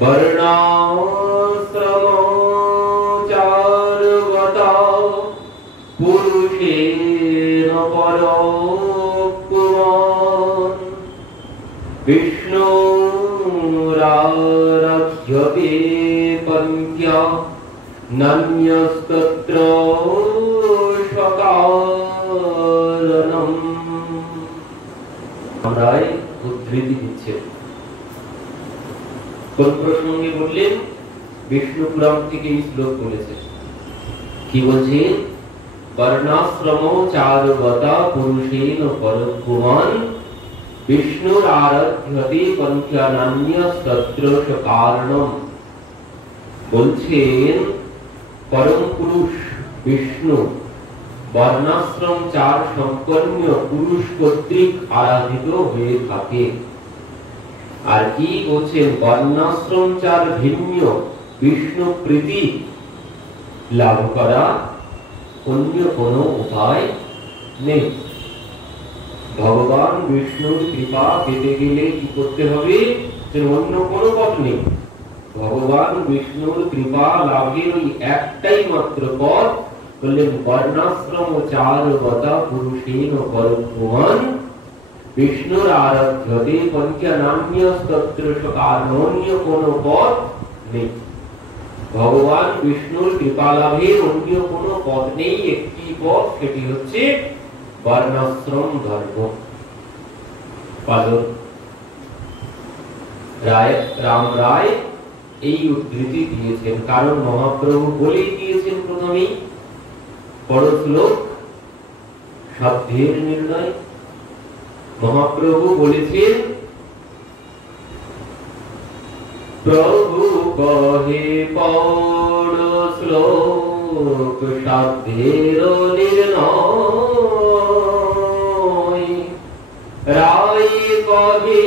वर्णाश्रमोचारवता पुरुषेण परोक्तवान् विष्णुराराध्यते पन्थ्या नान्यस्तत्र स्वकारणम्। আমরাই উদ্ধৃতি দিচ্ছে কোন প্রসঙ্গে বললেন? বিষ্ণু পুরাণ থেকে এই শ্লোক বলেছে। কি বলছে? বর্ণাশ্রম চারুবতা পুরুষেণ পরোক্তবান বিষ্ণুর আরাধ্যতে পঞ্চানান্যস্তত্র কারণম। বলছেন পরম পুরুষ বিষ্ণু বর্ণাশ্রম চার সম্পন্ন পুরুষ কর্তৃক আরাধিত হয়ে থাকে। আর কি বলছেন? বর্ণাশ্রম চার ভিন্ন বিষ্ণু প্রীতি লাভ করা অন্য কোনো উপায় নেই। ভগবান বিষ্ণুর কৃপা পেতে গেলে কি করতে হবে? যে অন্য কোনো পথ নেই। ভগবান বিষ্ণুর কৃপা লাভের ওই একটাই মাত্র পথ। বললেন বর্ণাশ্রম চারুবতা পুরুষেণ পরোক্তবান বিষ্ণুর আরাধ্যতে পঞ্চনান্যস্তত্র কারণ। অন্য কোনো পথ নেই। ভগবান বিষ্ণুর কৃপা লাভের অন্য কোনো পথ নেই। একটি পথ, সেটি হচ্ছে বর্ণাশ্রম ধর্ম পালন। রাম রায় এই উদ্ধৃতি দিয়েছেন, কারণ মহাপ্রভু বলেই দিয়েছেন প্রথমেই। বড় শ্লোক, সাধ্যের নির্ণয়। মহাপ্রভু বলেছেন প্রভু কহে পড় শ্লোক সাধ্যের নির্ণয়। রায় কহে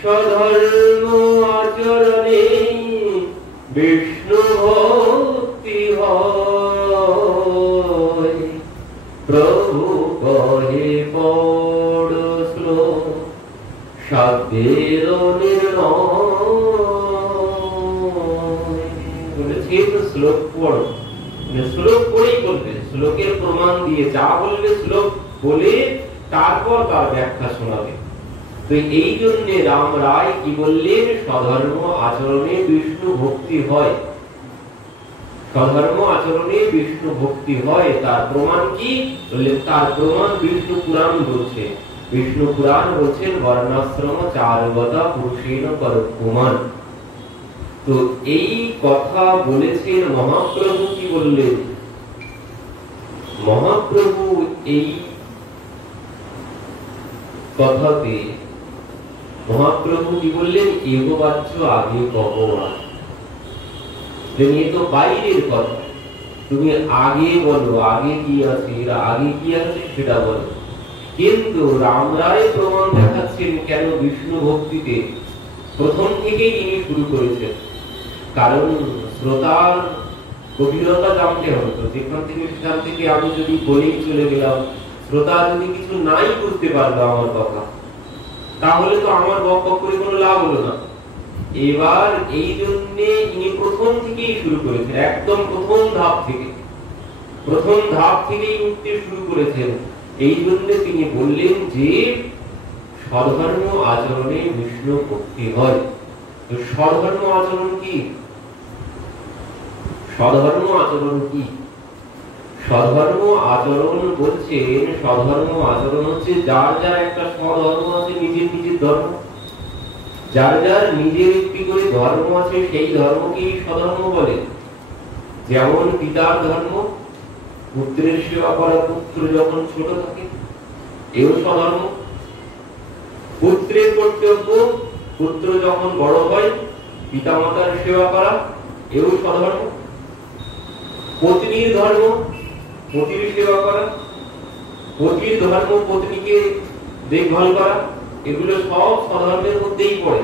স্বধর্ম আচরণে বিষ্ণু ভক্তি হয়। প্রভু কহে পড় শ্লোক সাধ্যের নির্ণয়। বলেছেন শ্লোক পড়ো, শ্লোক পড়েই বলবে, শ্লোকের প্রমাণ দিয়ে যা বলবে শ্লোক বলে তারপর তার ব্যাখ্যা শোনাবে। তো এই জন্য রাম রায় কি বললেন? স্বধর্ম আচরণে বিষ্ণু ভক্তি হয়। স্বধর্ম আচরণে বিষ্ণু ভক্তি হয়। তার প্রমাণ কি? বললেন তার প্রমাণ বিষ্ণু পুরাণ বলছে। বিষ্ণু পুরাণ বলছেন বর্ণাশ্রম চারুবতা পুরুষেণ পরোক্তবান। তো এই কথা বলেছেন মহাপ্রভু। কি বললেন মহাপ্রভু? এই কথাতে মহাপ্রভু কি বললেন? এগোবাচ্য আগে ভগবান। এ তো বাইরের কথা, তুমি আগে বলো, আগে কি আছে, এরা আগে কি আছে সেটা বলো। কিন্তু রাম রায় প্রমাণ দেখাচ্ছেন কেন বিষ্ণু ভক্তিতে প্রথম থেকেই ইনি শুরু করেছেন। কারণ শ্রোতার গভীরতা জানতে হবে। তো যেখান থেকে সেখান থেকে আমি যদি বলেই চলে গেলাম, শ্রোতা যদি কিছু নাই বুঝতে পারলো আমার কথা, তাহলে তো আমার বকবক করে কোনো লাভ হলো না। এবার এই জন্য ইনি প্রথম থেকেই শুরু করেছেন, একদম প্রথম ধাপ থেকেই উঠতে শুরু করেছেন। এই জন্য তিনি বললেন যে স্বধর্ম আচরণে বিষ্ণু ভক্তি হয়। তো স্বধর্ম আচরণ কি? স্বধর্ম আচরণ কি? স্বধর্ম আচরণ বলছেন, স্বধর্ম আচরণ হচ্ছে যার যার একটা স্বধর্ম আছে, নিজের নিজের ধর্ম। যার যার নিজের একটি করে ধর্ম আছে, সেই ধর্মকেই স্বধর্ম বলে। যেমন পিতার ধর্ম, পুত্রের সেবা করা, পুত্র যখন ছোট থাকে, এও স্বধর্ম। পুত্রের কর্তব্য, পুত্র যখন বড় হয় পিতামাতার সেবা করা, এও স্বধর্ম। পত্নীর ধর্ম, পতির সেবা করা, পতির ধর্ম, পত্নীকে দেখভাল করা, এগুলো সব স্বধর্মের মধ্যেই পড়ে।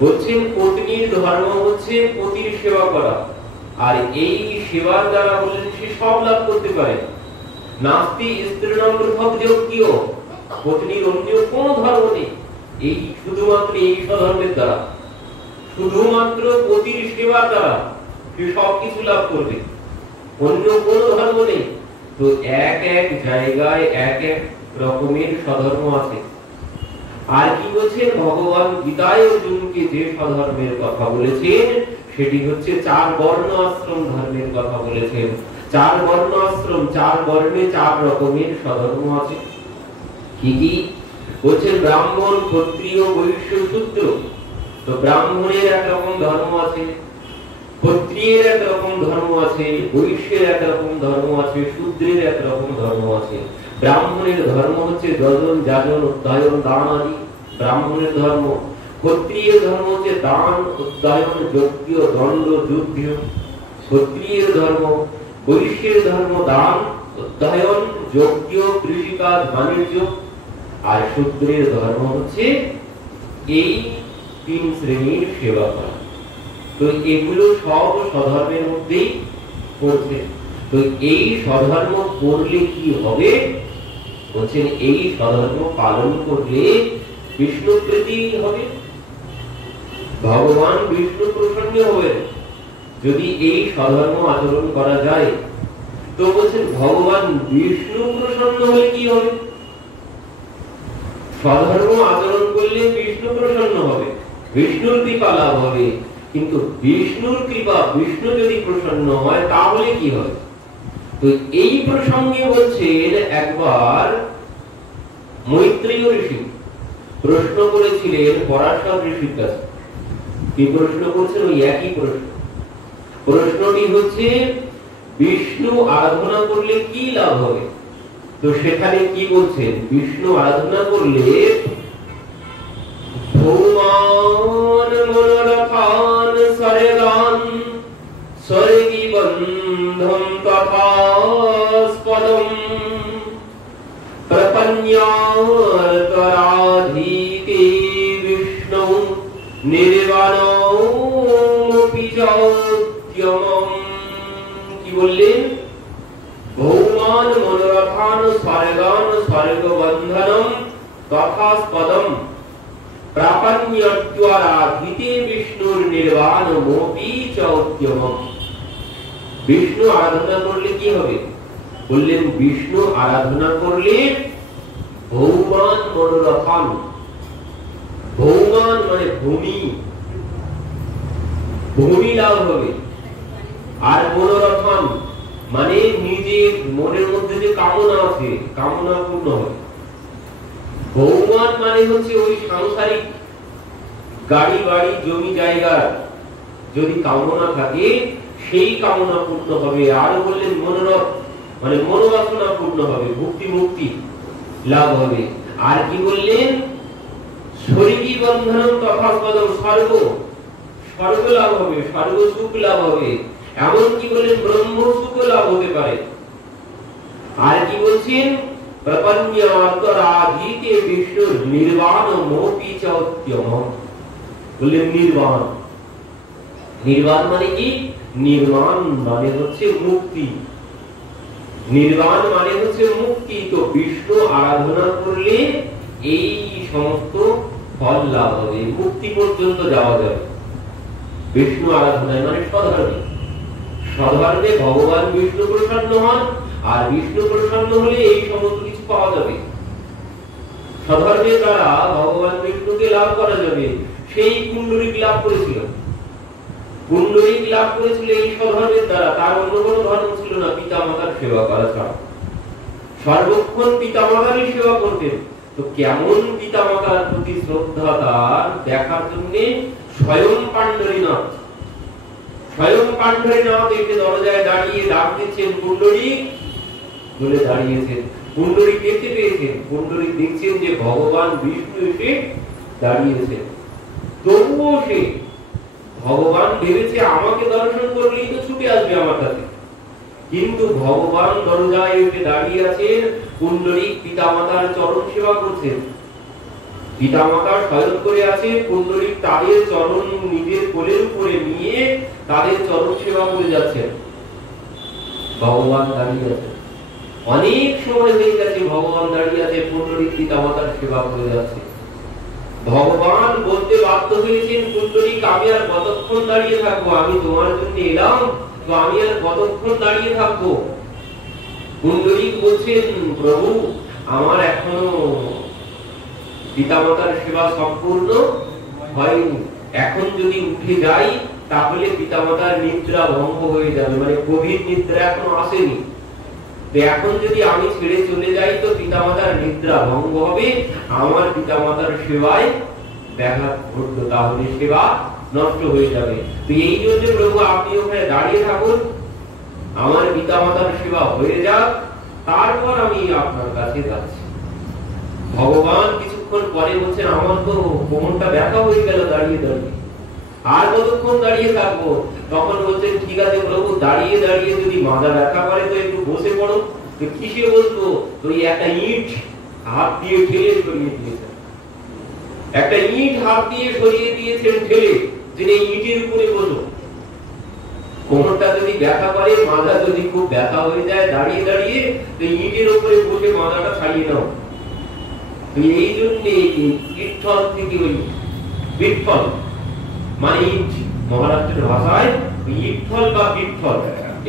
বলছেন পত্নীর ধর্ম হচ্ছে পতির সেবা করা, আর এই সেবার দ্বারা বললেন সে সব লাভ করতে পারে। নাস্তি স্ত্রীণাম পৃথক যোগ্য, পত্নীর অন্য কোনো ধর্ম নেই। এই শুধুমাত্র এই স্বধর্মের দ্বারা, শুধুমাত্র পতির সেবার দ্বারা সে সবকিছু লাভ করবে, অন্য কোনো ধর্ম নেই। তো এক এক জায়গায় এক এক রকমের স্বধর্ম আছে। আর কি বলছেন ভগবান গীতায় অর্জুনকে যে স্বধর্মের কথা বলেছেন সেটি হচ্ছে 4 বর্ণ আশ্রম ধর্মের কথা বলেছেন। 4 বর্ণ আশ্রম, 4 বর্ণে 4 রকমের স্বধর্ম আছে। কি কি বলছেন? ব্রাহ্মণ, ক্ষত্রিয়, বৈশ্য, শূদ্র। তো ব্রাহ্মণের এক রকম ধর্ম আছে, ক্ষত্রিয়ের এক রকম ধর্ম আছে, বৈশ্যের এক রকম ধর্ম আছে, শূদ্রের এক রকম ধর্ম আছে। ব্রাহ্মণের ধর্ম হচ্ছে যজন, যাজন, অধ্যয়ন, দান আদি ব্রাহ্মণের ধর্ম। ক্ষত্রিয়ের ধর্ম হচ্ছে দান, অধ্যয়ন, যজ্ঞ, দণ্ড, যুদ্ধ ক্ষত্রিয়ের ধর্ম। বৈশ্যের ধর্ম দান, অধ্যয়ন, যজ্ঞ, কৃষিকাজ, বাণিজ্য। আর শূদ্রের ধর্ম হচ্ছে এই 3 শ্রেণীর সেবা করা। তো এগুলো সব স্বধর্মের মধ্যেই পড়ছে। তো এই স্বধর্ম করলে কি হবে বলছেন? এই স্বধর্ম পালন করলে বিষ্ণু প্রীতি হবে, ভগবান বিষ্ণু প্রসন্ন হবেন যদি এই স্বধর্ম আচরণ করা যায়। তো বলছেন ভগবান বিষ্ণু প্রসন্ন হলে কি হবে? স্বধর্ম আচরণ করলে বিষ্ণু প্রসন্ন হবে, বিষ্ণুর কৃপা লাভ হবে। কিন্তু বিষ্ণুর কৃপা, বিষ্ণু যদি প্রসন্ন হয় তাহলে কি হবে? তো এই প্রসঙ্গে বলছেন একবার মৈত্রেয় ঋষি প্রশ্ন করেছিলেন পরাশর ঋষির কাছে। কি প্রশ্ন করছেন? ওই একই প্রশ্ন। প্রশ্নটি হচ্ছে বিষ্ণু আরাধনা করলে কি লাভ হবে? তো সেখানে কি বলছেন? বিষ্ণু আরাধনা করলে ভৌমান মনোরথান সরেগান স্বর্গী বন্ধম তথাস্পদম প্রপন্যাতরাধিতে বিষ্ণু নির্বাণমপি চৌদ্যমম। কি বললেন? ভৌমান মনোরথান স্বর্গান স্বর্গবন্ধনম তথাস্পদম প্রাপণ্যত্বরাধিতে বিষ্ণুর নির্বাণমপি চৌদ্যমম। বিষ্ণু আরাধনা করলে কি হবে? বললেন বিষ্ণু আরাধনা করলে ভৌমান মনোরথান, ভৌমান মানে ভূমি, ভূমি লাভ হবে। আর মনোরথান মানে নিজের মনের মধ্যে যে কামনা আছে কামনা পূর্ণ হবে। ভৌমান মানে হচ্ছে ওই সাংসারিক গাড়ি বাড়ি জমি জায়গার যদি কামনা থাকে সেই কামনা পূর্ণ হবে। আর বললেন মনোরথ মানে মনোবাসনা পূর্ণ হবে, ভক্তি মুক্তি লাভ হবে। আর কি বললেন? স্বর্গী বন্ধনম তথাস্পদম, স্বর্গ, স্বর্গ লাভ হবে, স্বর্গ সুখ লাভ হবে। এমন কি বললেন? ব্রহ্ম সুখ লাভ হতে পারে। আর কি বলছেন? প্রপন্যাতরাধিতে বিষ্ণুর নির্বাণমপি চৌদ্যমম। বললেন নির্বাণ, নির্বাণ মানে কি? নির্বাণ মানে হচ্ছে মুক্তি, নির্বাণ মানে হচ্ছে মুক্তি। তো বিষ্ণু আরাধনা করলে এই সমস্ত ফল লাভ হবে, মুক্তি পর্যন্ত যাওয়া যাবে বিষ্ণু আরাধনায়। মানে স্বধর্মে, স্বধর্মে ভগবান বিষ্ণু প্রসন্ন হন। আর বিষ্ণু প্রসন্ন হলে এই সমস্ত কিছু পাওয়া যাবে। স্বধর্মের দ্বারা ভগবান বিষ্ণুকে লাভ করা যাবে। সেই পুণ্ডরীক লাভ করেছিল, পুণ্ডরীক লাভ করেছিল এই স্বধর্মের দ্বারা। তার অন্য কোনো ধর্ম ছিল না পিতা মাতার সেবা করা ছাড়া। সর্বক্ষণ পিতা মাতারই সেবা করতেন। তো কেমন পিতা মাতার প্রতি শ্রদ্ধা তার দেখার জন্য স্বয়ং পাণ্ডরীনাথ, স্বয়ং পাণ্ডরীনাথ এসে দরজায় দাঁড়িয়ে ডাক দিচ্ছেন, পুণ্ডরীক বলে দাঁড়িয়েছেন। পুণ্ডরীক দেখতে পেয়েছেন, পুণ্ডরীক দেখছেন যে ভগবান বিষ্ণু এসে দাঁড়িয়েছেন। তবুও সে ভগবান ভেবেছে আমাকে দর্শন করলেই তো ছুটে আসবে আমার কাছে। কিন্তু ভগবান দরজায় এসে দাঁড়িয়ে আছেন, পুণ্ডরীক পিতামাতার চরণ সেবা করছেন। পিতামাতা শয়ন করে আছে, পুণ্ডরীক তাদের চরণ নিজের কোলের উপরে নিয়ে তাদের চরণ সেবা করে যাচ্ছেন। ভগবান দাঁড়িয়ে আছেন, অনেক সময় হয়ে গেছে ভগবান দাঁড়িয়ে আছে, পুণ্ডরীক পিতামাতার সেবা করে যাচ্ছে। ভগবান বলতে বাধ্য হয়েছেন, পুণ্ডরীক আমি আর কতক্ষণ দাঁড়িয়ে থাকবো, আমি তোমার জন্য এলাম, তো আমি আর কতক্ষণ দাঁড়িয়ে থাকবো। পুণ্ডরীক বলছেন, প্রভু আমার এখনো পিতামাতার সেবা সম্পূর্ণ হয়নি, এখন যদি উঠে যাই তাহলে পিতামাতার নিদ্রা ভঙ্গ হয়ে যাবে, মানে গভীর নিদ্রা এখনো আসেনি, তো এখন যদি আমি ছেড়ে চলে যাই তো পিতামাতার নিদ্রা ভঙ্গ হবে, আমার পিতামাতার সেবায় ব্যাঘাত ঘটলো, তাহলে সেবা নষ্ট হয়ে যাবে। তো এই জন্য প্রভু আপনি ওখানে দাঁড়িয়ে থাকুন, আমার পিতামাতার সেবা হয়ে যাক, তারপর আমি আপনার কাছে যাচ্ছি। ভগবান কিছুক্ষণ পরে বলছেন, আমার তো কোমরটা ব্যথা হয়ে গেল দাঁড়িয়ে দাঁড়িয়ে, আর কতক্ষণ দাঁড়িয়ে থাকবো। তখন বলছেন, ঠিক আছে প্রভু, দাঁড়িয়ে দাঁড়িয়ে যদি মাজা ব্যথা করে তো একটু বসে পড়ো। তো কিসে বসবো? তো একটা ইট হাত দিয়ে ঠেলে সরিয়ে দিয়েছেন, একটা ইট হাত দিয়ে সরিয়ে দিয়েছেন ঠেলে, যে এই ইটের উপরে বসো। কোমরটা যদি ব্যথা করে, মাজা যদি খুব ব্যথা হয়ে যায় দাঁড়িয়ে দাঁড়িয়ে, তো ইটের উপরে বসে মাজাটা ছাড়িয়ে নাও। এই জন্য বিঠল থেকে ওই বিঠল মানে ইট, মহারাষ্ট্রের ভাষায় ইঠল বা বিঠল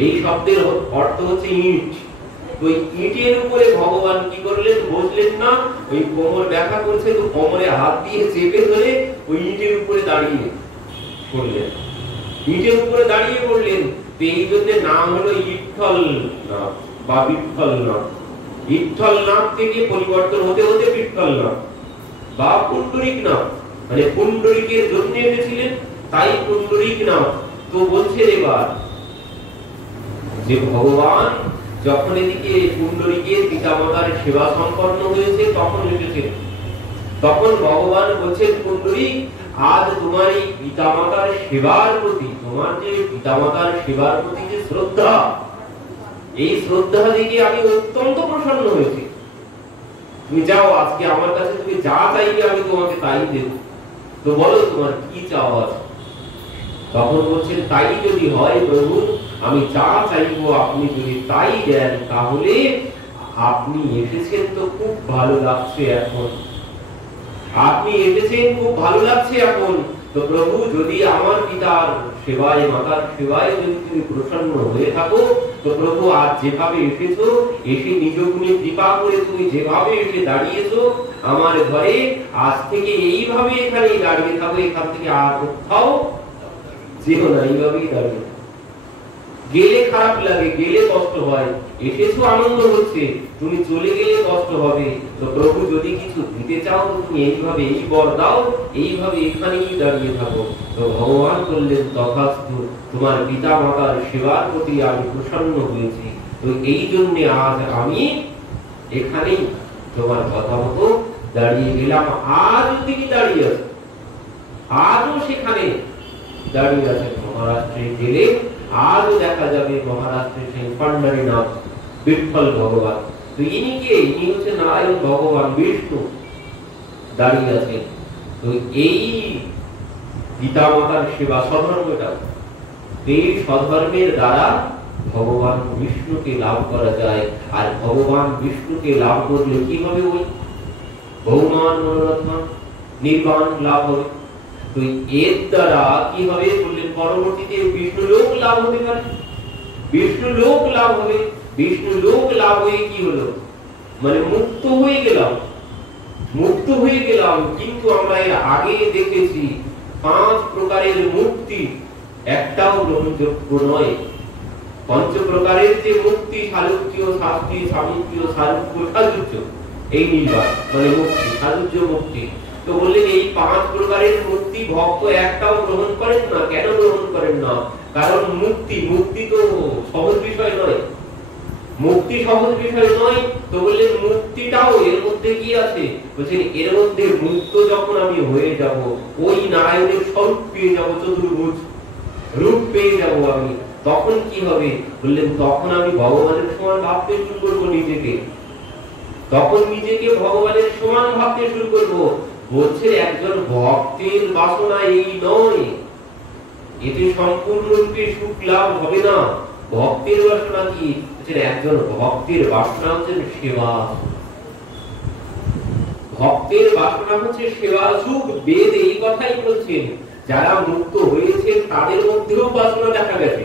এই শব্দের অর্থ হচ্ছে ইট। ওই ইটের উপরে ভগবান কি করলেন? বসলেন না, ওই কোমর ব্যথা করছে তো কোমরে হাত দিয়ে চেপে ধরে ওই ইটের উপরে দাঁড়িয়ে পড়লেন, ইটের উপরে দাঁড়িয়ে পড়লেন। এই জন্য নাম হলো ইঠল নাথ বা বিঠল নাথ। ইঠল নাথ থেকে পরিবর্তন হতে হতে বিঠল নাথ বা পুণ্ডরিক নাথ, মানে পুণ্ডরিকের জন্য এসেছিলেন তাই পুণ্ডরিক নাথ। তো বলছেন এবার যে ভগবান যখন এদিকে পুণ্ডরিকের পিতামাতার সেবা সম্পন্ন হয়েছে তখন এসেছেন, তখন ভগবান বলছেন, পুণ্ডরিক আজ তোমার এই পিতামাতার সেবার প্রতি, তোমার যে পিতামাতার সেবার প্রতি যে শ্রদ্ধা, এই শ্রদ্ধা দেখে আমি অত্যন্ত প্রসন্ন হয়েছি। তুমি যাও, আজকে আমার কাছে তুমি যা চাইবে আমি তোমাকে তাই দেব। তো বলো তোমার কি চাওয়া আছে? তখন বলছেন, তাই যদি হয় প্রভু, আমি যা চাইবো আপনি যদি তাই দেন, তাহলে আপনি এসেছেন তো খুব ভালো লাগছে এখন, আপনি এসেছেন খুব ভালো লাগছে এখন। তো প্রভু যদি আমার পিতার সেবায়, মাতার সেবায় যদি তুমি প্রসন্ন হয়ে থাকো, তো প্রভু আজ যেভাবে এসেছো, এসে নিজ গুণে কৃপা করে তুমি যেভাবে এসে দাঁড়িয়েছো আমার ঘরে, আজ থেকে এইভাবে এখানেই দাঁড়িয়ে থাকো, এখান থেকে আর কোথাও যেও না, এইভাবেই দাঁড়িয়ে। গেলে খারাপ লাগে, গেলে কষ্ট হয়, এসেছো আনন্দ হচ্ছে, তুমি চলে গেলে কষ্ট হবে। তো প্রভু যদি কিছু দিতে চাও তুমি এইভাবে, এই বর দাও, এইভাবে এখানেই দাঁড়িয়ে থাকো। তো ভগবান বললেন, তথাস্তু, তোমার পিতা মাতার সেবার প্রতি আমি প্রসন্ন হয়েছি, তো এই জন্য আজ আমি এখানেই তোমার কথা মতো দাঁড়িয়ে গেলাম। আজও তিনি দাঁড়িয়ে আছেন, আজও সেখানে দাঁড়িয়ে আছেন। মহারাষ্ট্রে গেলে আজও দেখা যাবে মহারাষ্ট্রের সেই পান্ডারীনাথ বিঠল ভগবান। তো ইনি কে? ইনি হচ্ছে নারায়ণ ভগবান বিষ্ণু দাঁড়িয়ে আছেন। তো এই পিতামাতার সেবা সধর্মটা, এই সধর্মের দ্বারা ভগবান বিষ্ণুকে লাভ করা যায়। আর ভগবান বিষ্ণুকে লাভ করলে কি হবে? ওই ভগবান মনোরত্ন নির্বাণ লাভ হবে। তো এর দ্বারা কি হবে বললেন? পরবর্তীতে বিষ্ণু লোক লাভ হতে পারে, বিষ্ণু লোক লাভ হবে। বিষ্ণু লোক লাভ হয়ে কি হলো? মানে মুক্ত হয়ে গেলাম, মুক্ত হয়ে গেলাম। কিন্তু আমরা এর আগে দেখেছি 5 প্রকারের মুক্তি একটাও গ্রহণযোগ্য নয়। 5 প্রকারের যে মুক্তি, সালুজ্য, শাস্তি, সামিজ্য, সারুজ্য, সাজুজ্য, এই নির্বাণ মানে মুক্তি, সাজুজ্য মুক্তি। তো বললেন এই 5 প্রকারের মুক্তি ভক্ত একটাও গ্রহণ করেন না। কেন গ্রহণ করেন না? কারণ মুক্তি, মুক্তি তো সহজ বিষয় নয়, মুক্তি সহজ বিষয় নয়। তো বললেন মুক্তিটাও এর মধ্যে কি আছে? বলছেন এর মধ্যে মুক্ত যখন আমি হয়ে যাব, ওই নারায়ণের স্বরূপ পেয়ে যাব, চতুর্ভুজ রূপ পেয়ে যাব আমি, তখন কি হবে? বললেন তখন আমি ভগবানের সমান ভাবতে শুরু করবো নিজেকে, তখন নিজেকে ভগবানের সমান ভাবতে শুরু করবো। বলছে একজন ভক্তের বাসনা এই নয়, এতে সম্পূর্ণরূপে সুখ লাভ হবে না। ভক্তের বাসনা কি? একজন ভক্তের বাসনা হচ্ছে সেবা। ভক্তের বাসনা হচ্ছে সেবা সুখ। বেদ এই কথাই বলছেন, যারা মুক্ত হয়েছেন তাদের মধ্যেও বাসনা দেখা গেছে,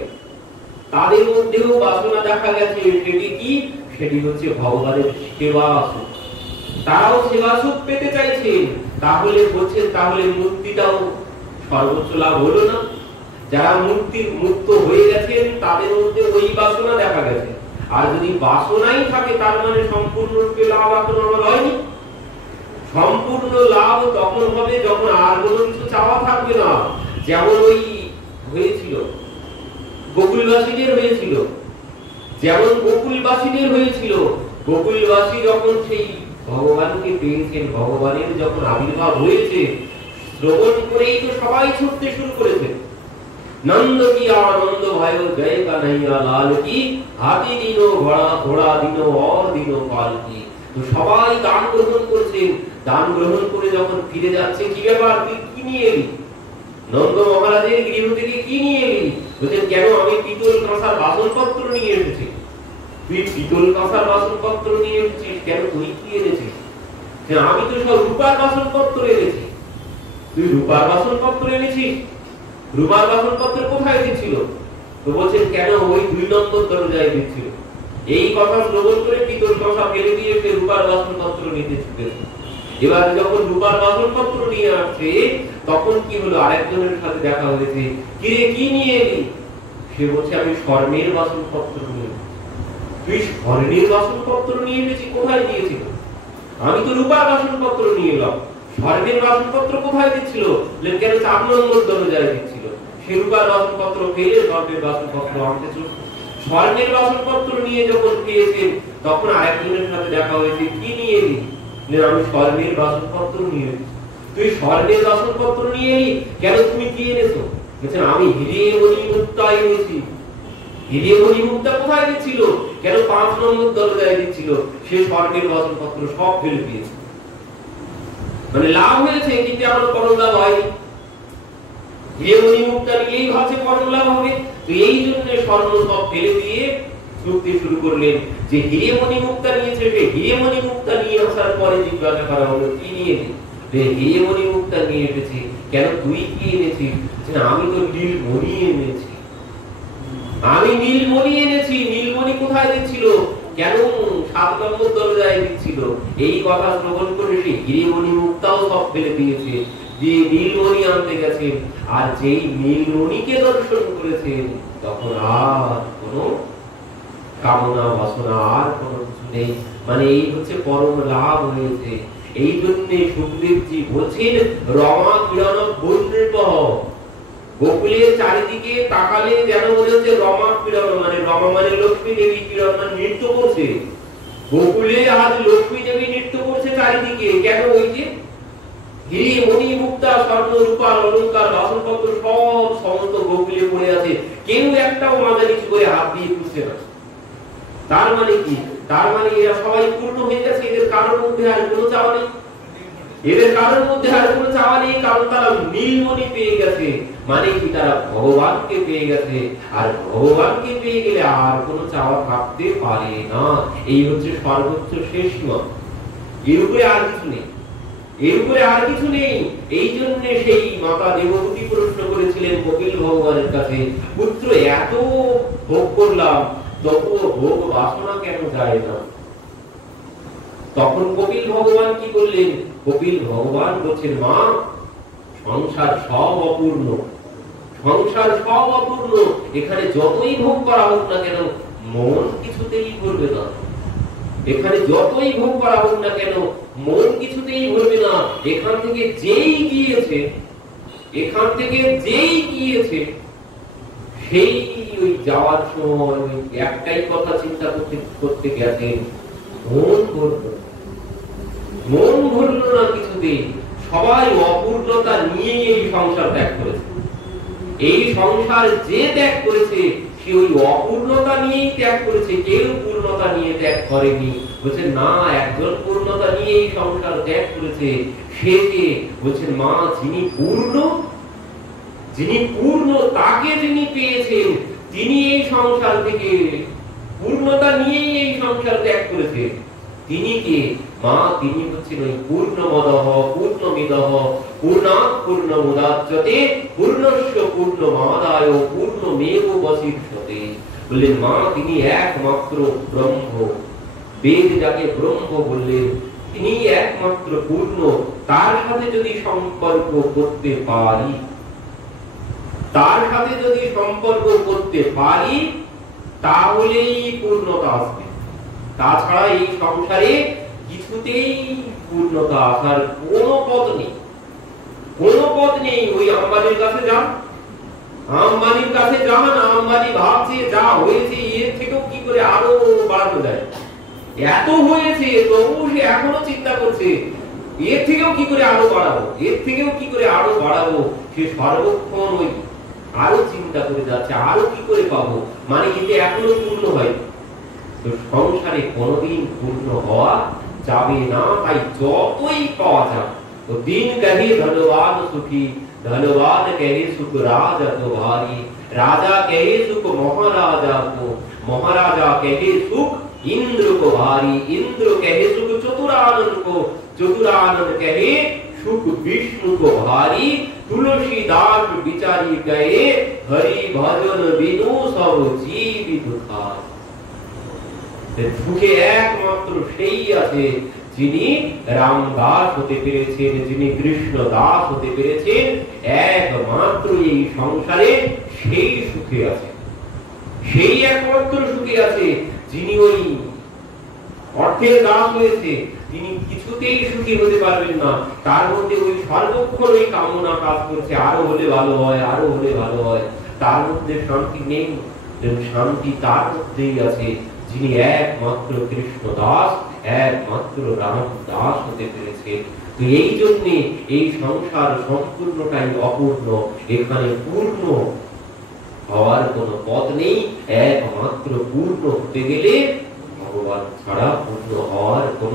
তাদের মধ্যেও বাসনা দেখা গেছে। সেটি কি? সেটি হচ্ছে ভগবানের সেবা সুখ। তারাও সেবা সুখ পেতে চাইছেন। তাহলে বলছেন, তাহলে মুক্তিটাও সর্বোচ্চ লাভ হলো না? যারা মুক্ত হয়ে গেছেন তাদের মধ্যে ওই বাসনা দেখা গেছে। আর যদি বাসনাই থাকে তার মানে সম্পূর্ণরূপে লাভ এখন আমার হয়নি। সম্পূর্ণ লাভ তখন হবে যখন আর কোনো কিছু চাওয়া থাকবে না। যেমন ওই হয়েছিল গোকুলবাসীদের হয়েছিল, যেমন গোকুলবাসীদের হয়েছিল। গোকুলবাসী যখন সেই ভগবানকে পেয়েছেন, ভগবানের যখন আবির্ভাব হয়েছে, শ্রবণ করেই তো সবাই ছুটতে শুরু করেছে। নন্দ কি আনন্দ ভয় জয় কানাইয়া লাল কি, হাতি দিন ঘোড়া দিন অদিন পাল কি। তো সবাই দান গ্রহণ করছেন। দান গ্রহণ করে যখন ফিরে যাচ্ছে, কি ব্যাপার, তুই কি নিয়ে এলি? নন্দ মহারাজের গৃহ থেকে কি নিয়ে এলি? বলছেন, কেন? আমি পিতল কাঁসার বাসনপত্র নিয়ে এসেছি। তুই পিতল কাঁসার বাসনপত্র নিয়ে এসেছিস, কেন? তুই কি এনেছিস? আমি তো সব রূপার বাসনপত্র এনেছি। তুই রূপার বাসনপত্র এনেছিস? রূপার বাসনপত্র কোথায় দিচ্ছিল? তো বলছেন, কেন? ওই 2 নম্বর দরজায় দিচ্ছিল। এই কথা শ্রবণ করে পিতল কাঁসা ফেলে দিয়ে সে রূপার বাসনপত্র নিতে ছুটেছে। এবার যখন রূপার বাসনপত্র নিয়ে আসছে, তখন কি হলো? আরেকজনের সাথে দেখা হয়েছে। কি রে, কি নিয়ে এলি? সে বলছে, আমি স্বর্ণের বাসনপত্র নিয়ে এসেছি। তুই স্বর্ণের বাসনপত্র নিয়ে এসেছিস? কোথায় দিয়েছিল? আমি তো রূপার বাসনপত্র নিয়ে এলাম। স্বর্ণের বাসনপত্র কোথায় দিচ্ছিল? কেন? 4 নম্বর দরজায় দিচ্ছিল। সে রূপার বাসনপত্র ফেলে স্বর্ণের বাসনপত্র আনতে চলল। স্বর্ণের বাসনপত্র নিয়ে যখন পেয়েছেন, তখন আরেকজনের সাথে দেখা হয়েছে। কি নিয়ে এলি? আমি স্বর্ণের বাসনপত্র নিয়ে এসেছি। তুই স্বর্ণের বাসনপত্র নিয়ে এলি? কেন? তুমি কি এনেছো? বলছেন, আমি হিরে মণি মুক্তা এনেছি। হিরে মণি মুক্তা কোথায় দিচ্ছিল? কেন? 5 নম্বর দরজায় দিচ্ছিল। সে স্বর্ণের বাসনপত্র সব ফেলে দিয়েছে। মানে লাভ হয়েছে, কিন্তু আমার পরম লাভ হয়নি। হিরে মণি মুক্তা নিয়েই ভাবছে পরম লাভ হবে। তো এই জন্য স্বর্ণ সব ফেলে দিয়ে ছুটতে শুরু করলেন। যে হিরে মণি মুক্তা নিয়েছে, সে হিরে মণি মুক্তা নিয়ে আসার পরে জিজ্ঞাসা করা হলো, কি নিয়ে এলি? হিরে মণি মুক্তা নিয়ে এসেছি। কেন? তুই কি এনেছিস? আমি তো নীলমণি এনেছি। আমি নীলমণি এনেছি। নীলমণি কোথায় দিচ্ছিল? কেন? 7 নম্বর দরজায় দিচ্ছিল। এই কথা শ্রবণ করে সে হিরেমণি মুক্তাও সব ফেলে দিয়েছে, দিয়ে নীলমণি আনতে গেছে। আর যেই নীলমণিকে দর্শন করেছেন, তখন আর কোনো কামনা বাসনা আর কোনো কিছু নেই। মানে এই হচ্ছে পরম লাভ হয়েছে। এই জন্য সুখদেবজি বলছেন, রমা কিরণ বৈষ্ণব। গোকুলের চারিদিকে তাকালে যেন মনে হচ্ছে রমা কিরণ, মানে রমা মানে লক্ষ্মী দেবী, কিরণ মানে নৃত্য করছে। গোকুলে আজ লক্ষ্মী দেবী নৃত্য করছে চারিদিকে। কেন? ওই যে হিরে মণি মুক্তা স্বর্ণ রূপা অলংকার বাসনপত্র সব সমস্ত গোকুলে পড়ে আছে। কেউ একটাও মাথা নিচু করে হাত দিয়ে খুঁজছে না। তার মানে কি? তার মানে এরা সবাই পূর্ণ হয়ে গেছে। এদের কারোর মধ্যে আর কোনো চাওয়া নেই। এদের কারোর মধ্যে আর কোনো চাওয়া নেই, কারণ তারা নীলমণি পেয়ে গেছে। মানে কি? তারা ভগবানকে পেয়ে গেছে। আর ভগবানকে পেয়ে গেলে আর কোনো চাওয়া থাকতে পারে না। এই হচ্ছে সর্বোচ্চ শেষ সীমা। এর উপরে আর কিছু নেই, এর উপরে আর কিছু নেই। এই জন্য সেই মাতা দেবভূতি প্রশ্ন করেছিলেন কপিল ভগবানের কাছে, পুত্র এত ভোগ করলাম, তবুও ভোগ বাসনা কেন যায় না? তখন কপিল ভগবান কি করলেন? কপিল ভগবান বলছেন, মা, সংসার সব অপূর্ণ, সংসার সব অপূর্ণ। এখানে যতই ভোগ করা হোক না কেন, মন কিছুতেই ভরবে না। এখানে যতই ভোগ করা হোক না কেন, মন কিছুতেই ভরবে না। এখান থেকে যেই গিয়েছে, এখান থেকে যেই গিয়েছে, সেই ওই যাওয়ার সময় একটাই কথা চিন্তা করতে করতে গেছেন, মন ভরবে, মন ভরল না কিছুতেই। সবাই অপূর্ণতা নিয়ে এই সংসার ত্যাগ করেছে। এই সংসার যে ত্যাগ করেছে, সে ওই অপূর্ণতা নিয়েই ত্যাগ করেছে। কেউ পূর্ণতা নিয়ে ত্যাগ করেনি। বলছে না, একজন পূর্ণতা নিয়ে এই সংসার ত্যাগ করেছে। সে কে? বলছেন, মা, যিনি পূর্ণ, যিনি পূর্ণ, তাকে যিনি পেয়েছেন, তিনি এই সংসার থেকে পূর্ণতা নিয়েই এই সংসার ত্যাগ করেছে। তিনি কে? মা তিনি হচ্ছেন ওই পূর্ণমদঃ পূর্ণমিদঃ পূর্ণাৎ পূর্ণমুদাচ্যতে পূর্ণস্য পূর্ণমাদায় পূর্ণমেবাবশিষ্যতে। বললেন মা তিনি একমাত্র ব্রহ্ম, বেদ যাকে ব্রহ্ম বললেন তিনি একমাত্র পূর্ণ। তার সাথে যদি সম্পর্ক করতে পারি, তার সাথে যদি সম্পর্ক করতে পারি তাহলেই পূর্ণতা আসবে। তাছাড়া এই সংসারে কিছুতেই পূর্ণতা আসার কোনো পথ নেই, কোনো পথ নেই। ওই আম্বানির কাছে যান, আম্বানির কাছে যান, আম্বানি ভাবছে যা হয়েছে এর থেকেও কি করে আরো বাড়ানো যায়, এত হয়েছে তবু সে এখনো চিন্তা করছে এর থেকেও কি করে আরো বাড়াবো, এর থেকেও কি করে আরো বাড়াবো। সে সর্বক্ষণ ওই আরো চিন্তা করে যাচ্ছে আরো কি করে পাবো, মানে কিন্তু এখনো পূর্ণ হয়। তো সংসারে কোনোদিন পূর্ণ হওয়া যাবে না। তাই যতই পাওয়া যায় তো দিন কহে ধনবান সুখী, ধনবান কহে সুখ রাজা তো ভারী, রাজা কহে সুখ মহারাজা को, महाराजा कहे सुख इंद्र को भारी, इंद्र कहे सुख चतुरानन को, चतुरानन कहे सुख विष्णु को भारी। तुलसीदास बिचारी गए हरि भजन बिनु सब जीवित खाय। সুখে একমাত্র সেই আছে যিনি রামদাস হতে পেরেছেন, যিনি কৃষ্ণ দাস হতে পেরেছেন। একমাত্র এই সংসারে সেই সুখে আছে, সেই একমাত্র সুখে আছে। যিনি ওই অর্থের দাস হয়েছে তিনি কিছুতেই সুখী হতে পারবেন না। তার মধ্যে ওই সর্বক্ষণ ওই কামনা কাজ করছে আরো হলে ভালো হয়, আরো হলে ভালো হয়। তার মধ্যে শান্তি নেই, শান্তি তার মধ্যেই আছে যিনি একমাত্র কৃষ্ণ দাস, একমাত্র রাম দাস হতে পেরেছে। তো এই জন্য এই সংসার সম্পূর্ণটাই অপূর্ণ, এখানে পূর্ণ হওয়ার কোন পথ নেই। একমাত্র পূর্ণ হতে গেলে ভগবান ছাড়া পূর্ণ হওয়ার কোন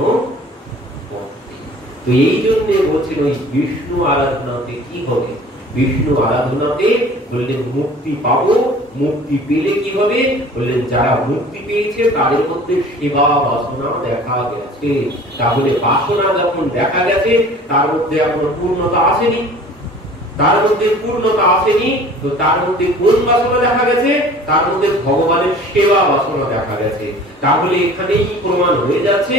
পথ নেই। তো এই জন্য বলছেন ওই বিষ্ণু আরাধনাতে কি হবে, বিষ্ণু আরাধনাতে বললেন মুক্তি পাবো। মুক্তি পেলে কি হবে বললেন যারা মুক্তি পেয়েছে তাদের মধ্যে সেবা বাসনা দেখা গেছে। তাহলে বাসনা যখন দেখা গেছে তার মধ্যে এখন পূর্ণতা আসেনি, তার মধ্যে পূর্ণতা আসেনি। তো তার মধ্যে কোন বাসনা দেখা গেছে, তার মধ্যে ভগবানের সেবা বাসনা দেখা গেছে। তাহলে এখানেই প্রমাণ হয়ে যাচ্ছে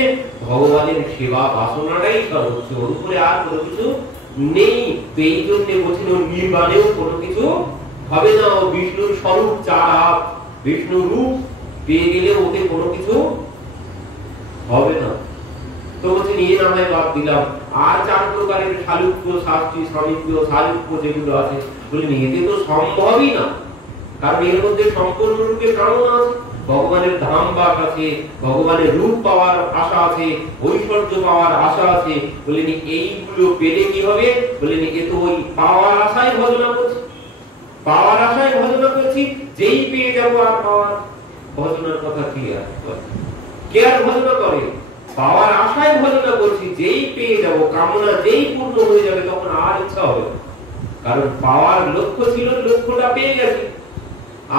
ভগবানের সেবা বাসনাটাই সর্বোচ্চ, উপরে আর কোনো কিছু নেই। তো এই জন্য বলছিল নির্বাণেও কোনো কিছু হবে না। বিষ্ণুর স্বরূপ চারা, বিষ্ণু রূপ পেয়ে গেলে ওতে কোনো কিছু হবে না। তো বলছেন এই না হয় বাদ দিলাম, আর চার প্রকারের শালুক্য, শাস্ত্রী, সামিক্য, শালুক্য যেগুলো আছে বললেন এতে তো সম্ভবই না। কারণ এর মধ্যে সম্পূর্ণরূপে কামনা আছে, ভগবানের ধাম বাস আছে, ভগবানের রূপ পাওয়ার আশা আছে, ঐশ্বর্য পাওয়ার আশা আছে। বললেন এইগুলো পেলে কি হবে বললেন এ তো ওই পাওয়ার আশায় ভজনা করছি, পাওয়ার আশায় ভজনা করছি। যেই পেয়ে যাবো আর পাওয়ার ভজনার কথা কি আর কে আর ভজনা করে, পাওয়ার আশায় ভজনা করছি। যেই পেয়ে যাব, কামনা যেই পূর্ণ হয়ে যাবে তখন আর ইচ্ছা হবে, কারণ পাওয়ার লক্ষ্য ছিল, লক্ষ্যটা পেয়ে গেছে,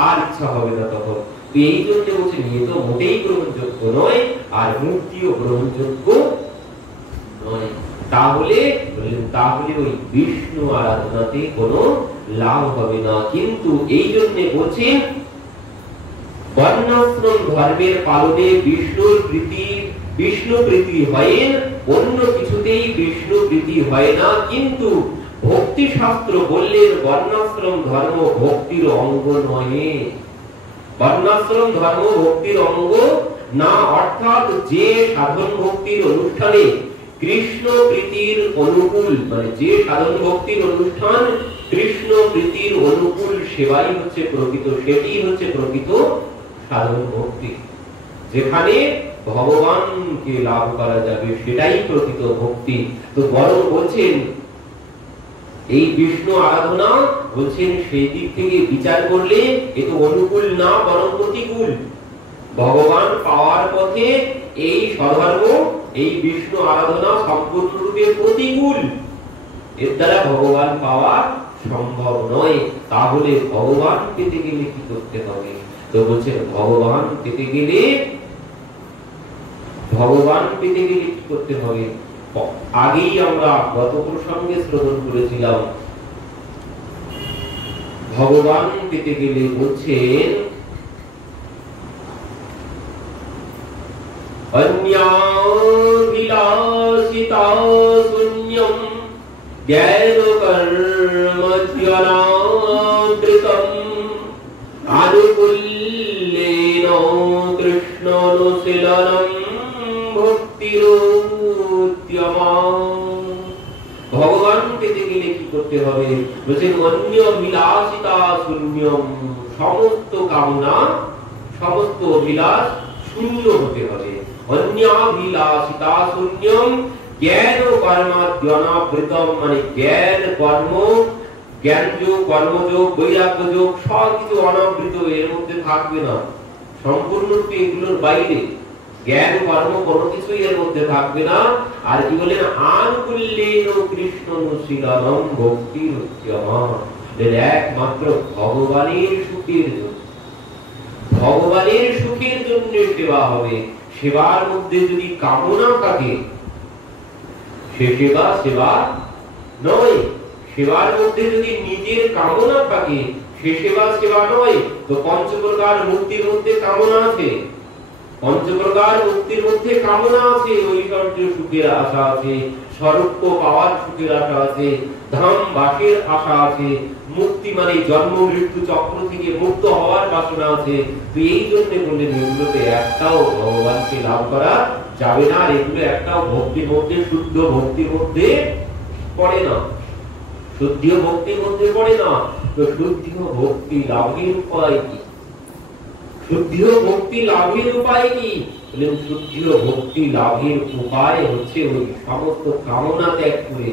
আর ইচ্ছা হবে না তখন। এই জন্য বলছে এ তো মোটেই গ্রহণযোগ্য নয়, আর মুক্তিও গ্রহণযোগ্য নয়। তাহলে বললেন তাহলে ওই বিষ্ণু আরাধনাতে কোনো লাভ হবে না। কিন্তু এই জন্য বলছেন বর্ণাশ্রম ধর্মের পালনে বিষ্ণুর প্রীতি, বিষ্ণু প্রীতি হয়, অন্য কিছুতেই বিষ্ণু প্রীতি হয় না। কিন্তু ভক্তি শাস্ত্র বললেন বর্ণাশ্রম ধর্ম ভক্তির অঙ্গ নয়, বর্ণাশ্রম ধর্ম ভক্তির অঙ্গ না। অর্থাৎ যে সাধন ভক্তির অনুষ্ঠানে কৃষ্ণ প্রীতির অনুকূল, মানে যে সাধন ভক্তির অনুষ্ঠান কৃষ্ণ প্রীতির অনুকূল সেবাই হচ্ছে প্রকৃত, সেটি হচ্ছে প্রকৃত সাধন ভক্তি। যেখানে ভগবানকে লাভ করা যাবে সেটাই প্রকৃত ভক্তি। তো বরং বলছেন এই বিষ্ণু আরাধনা বলছেন সেই দিক থেকে বিচার করলে এ তো অনুকূল না বরং প্রতিকূল। ভগবান পাওয়ার পথে এই স্বধর্ম, এই বিষ্ণু আরাধনা সম্পূর্ণরূপে প্রতিকূল, এর দ্বারা ভগবান পাওয়া সম্ভব নয়। তাহলে ভগবান পেতে গেলে কি করতে হবে? তো বলছেন ভগবান পেতে গেলে ভগবান পেতে গেলে কি করতে হবে? আগেই আমরা গত প্রসঙ্গে শ্রবণ করেছিলাম, ভগবান পেতে গেলে বলছেন অন্যাভিলাষিতা শূন্যম জ্ঞান কর্মজ্ঞানাবৃতম আনুকূল্যেন কৃষ্ণানুশীলনম ভক্তিরুদ্যমঃ। ভগবান পেতে গেলে কি করতে হবে? বলছেন অন্য বিলাসিতা শূন্যম, সমস্ত কামনা সমস্ত অভিলাষ শূন্য হতে হবে। অন্যাভিলাষিতা শূন্যম জ্ঞান কর্মাদ্যনাবৃতম, মানে জ্ঞান কর্ম, জ্ঞানযোগ, কর্মযোগ, বৈরাগ্যযোগ সবকিছু অনাবৃত, এর মধ্যে থাকবে না, সম্পূর্ণরূপে এগুলোর বাইরে। জ্ঞান কর্ম কোনো কিছুই এর মধ্যে থাকবে না। আর কি বলেন? আনুকূল্যেন কৃষ্ণানুশীলনম ভক্তিরুদ্যমঃ, একমাত্র ভগবানের সুখের জন্য, ভগবানের সুখের জন্য সেবা হবে। সেবার মধ্যে যদি কামনা থাকে সে সেবা সেবা নয়। সেবার মধ্যে যদি নিজের কামনা থাকে সে সেবা সেবা নয়। তো পঞ্চপ্রকার মুক্তির মধ্যে কামনা আছে, পঞ্চপ্রকার মুক্তির মধ্যে কামনা আছে, ঐশ্বর্য সুখের আশা আছে, স্বরূপ পাওয়ার সুখের আশা আছে, ধাম বাসের আশা আছে, মুক্তি মানে জন্ম মৃত্যু চক্র থেকে মুক্ত হওয়ার বাসনা আছে। তো এই জন্য বললেন এগুলোতে একটাও ভগবানকে লাভ করা যাবে না। আর এগুলো একটাও ভক্তির মধ্যে, শুদ্ধ ভক্তির মধ্যে পড়ে না, শুদ্ধ ভক্তির মধ্যে পড়ে না। তো শুদ্ধ ভক্তি লাভের উপায় কি? শুদ্ধ ভক্তি লাভের উপায় কি? বলেন শুদ্ধ ভক্তি লাভের উপায় হচ্ছে ওই সমস্ত কামনা ত্যাগ করে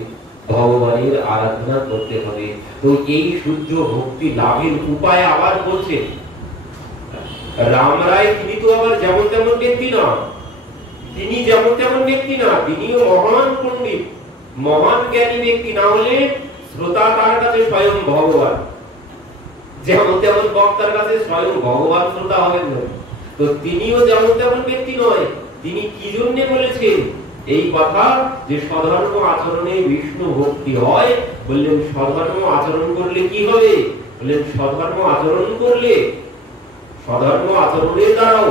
ভগবানের আরাধনা করতে হবে। তো এই শুদ্ধ ভক্তি লাভের উপায় আবার বলছে রাম রায়, তিনি তো আবার যেমন তেমন ব্যক্তি না, তিনি যেমন তেমন ব্যক্তি না, তিনিও মহান পণ্ডিত, মহান জ্ঞানী ব্যক্তি। না হলে শ্রোতা তার কাছে স্বয়ং ভগবান, যেমন তেমন বক্তার কাছে স্বয়ং ভগবান শ্রোতা হবেন না। তো তিনিও যেমন তেমন ব্যক্তি নয়। তিনি কি জন্য বলেছেন এই কথা যে সাধারণ আচরণে বিষ্ণু ভক্তি হয়? বললেন সাধারণ আচরণ করলে কি হবে? বললেন সাধারণ আচরণ করলে, সাধারণ আচরণের দ্বারাও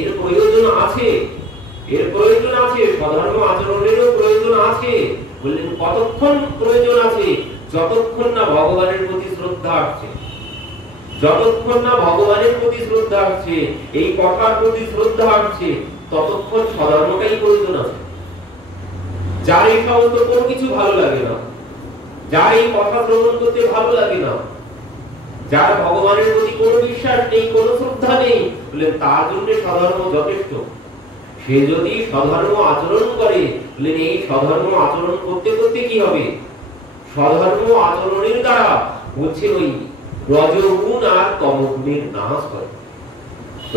এর প্রয়োজন আছে, এর প্রয়োজন আছে, সাধারণ আচরণেরও প্রয়োজন আছে। বললেন কতক্ষণ প্রয়োজন আছে? যতক্ষণ না ভগবানের প্রতি শ্রদ্ধা আসছে, যতক্ষণ না ভগবানের প্রতি শ্রদ্ধা আসছে, এই কথার প্রতি শ্রদ্ধা আসছে, ততক্ষণ সাধারণটাই প্রয়োজন আছে। যার এই সমস্ত কোনো কিছু ভালো লাগে না, যার এই কথা শ্রবণ করতে ভালো লাগে না, যার ভগবানের প্রতি কোনো বিশ্বাস নেই, কোনো শ্রদ্ধা নেই, বললেন তার জন্য সাধারণ যথেষ্ট। সে যদি সাধারণ আচরণ করে, বললেন এই সাধারণ আচরণ করতে করতে কি হবে? সাধারণ আচরণের দ্বারা বলছে ওই রজগুণ আর তমগুণের নাশ হয়,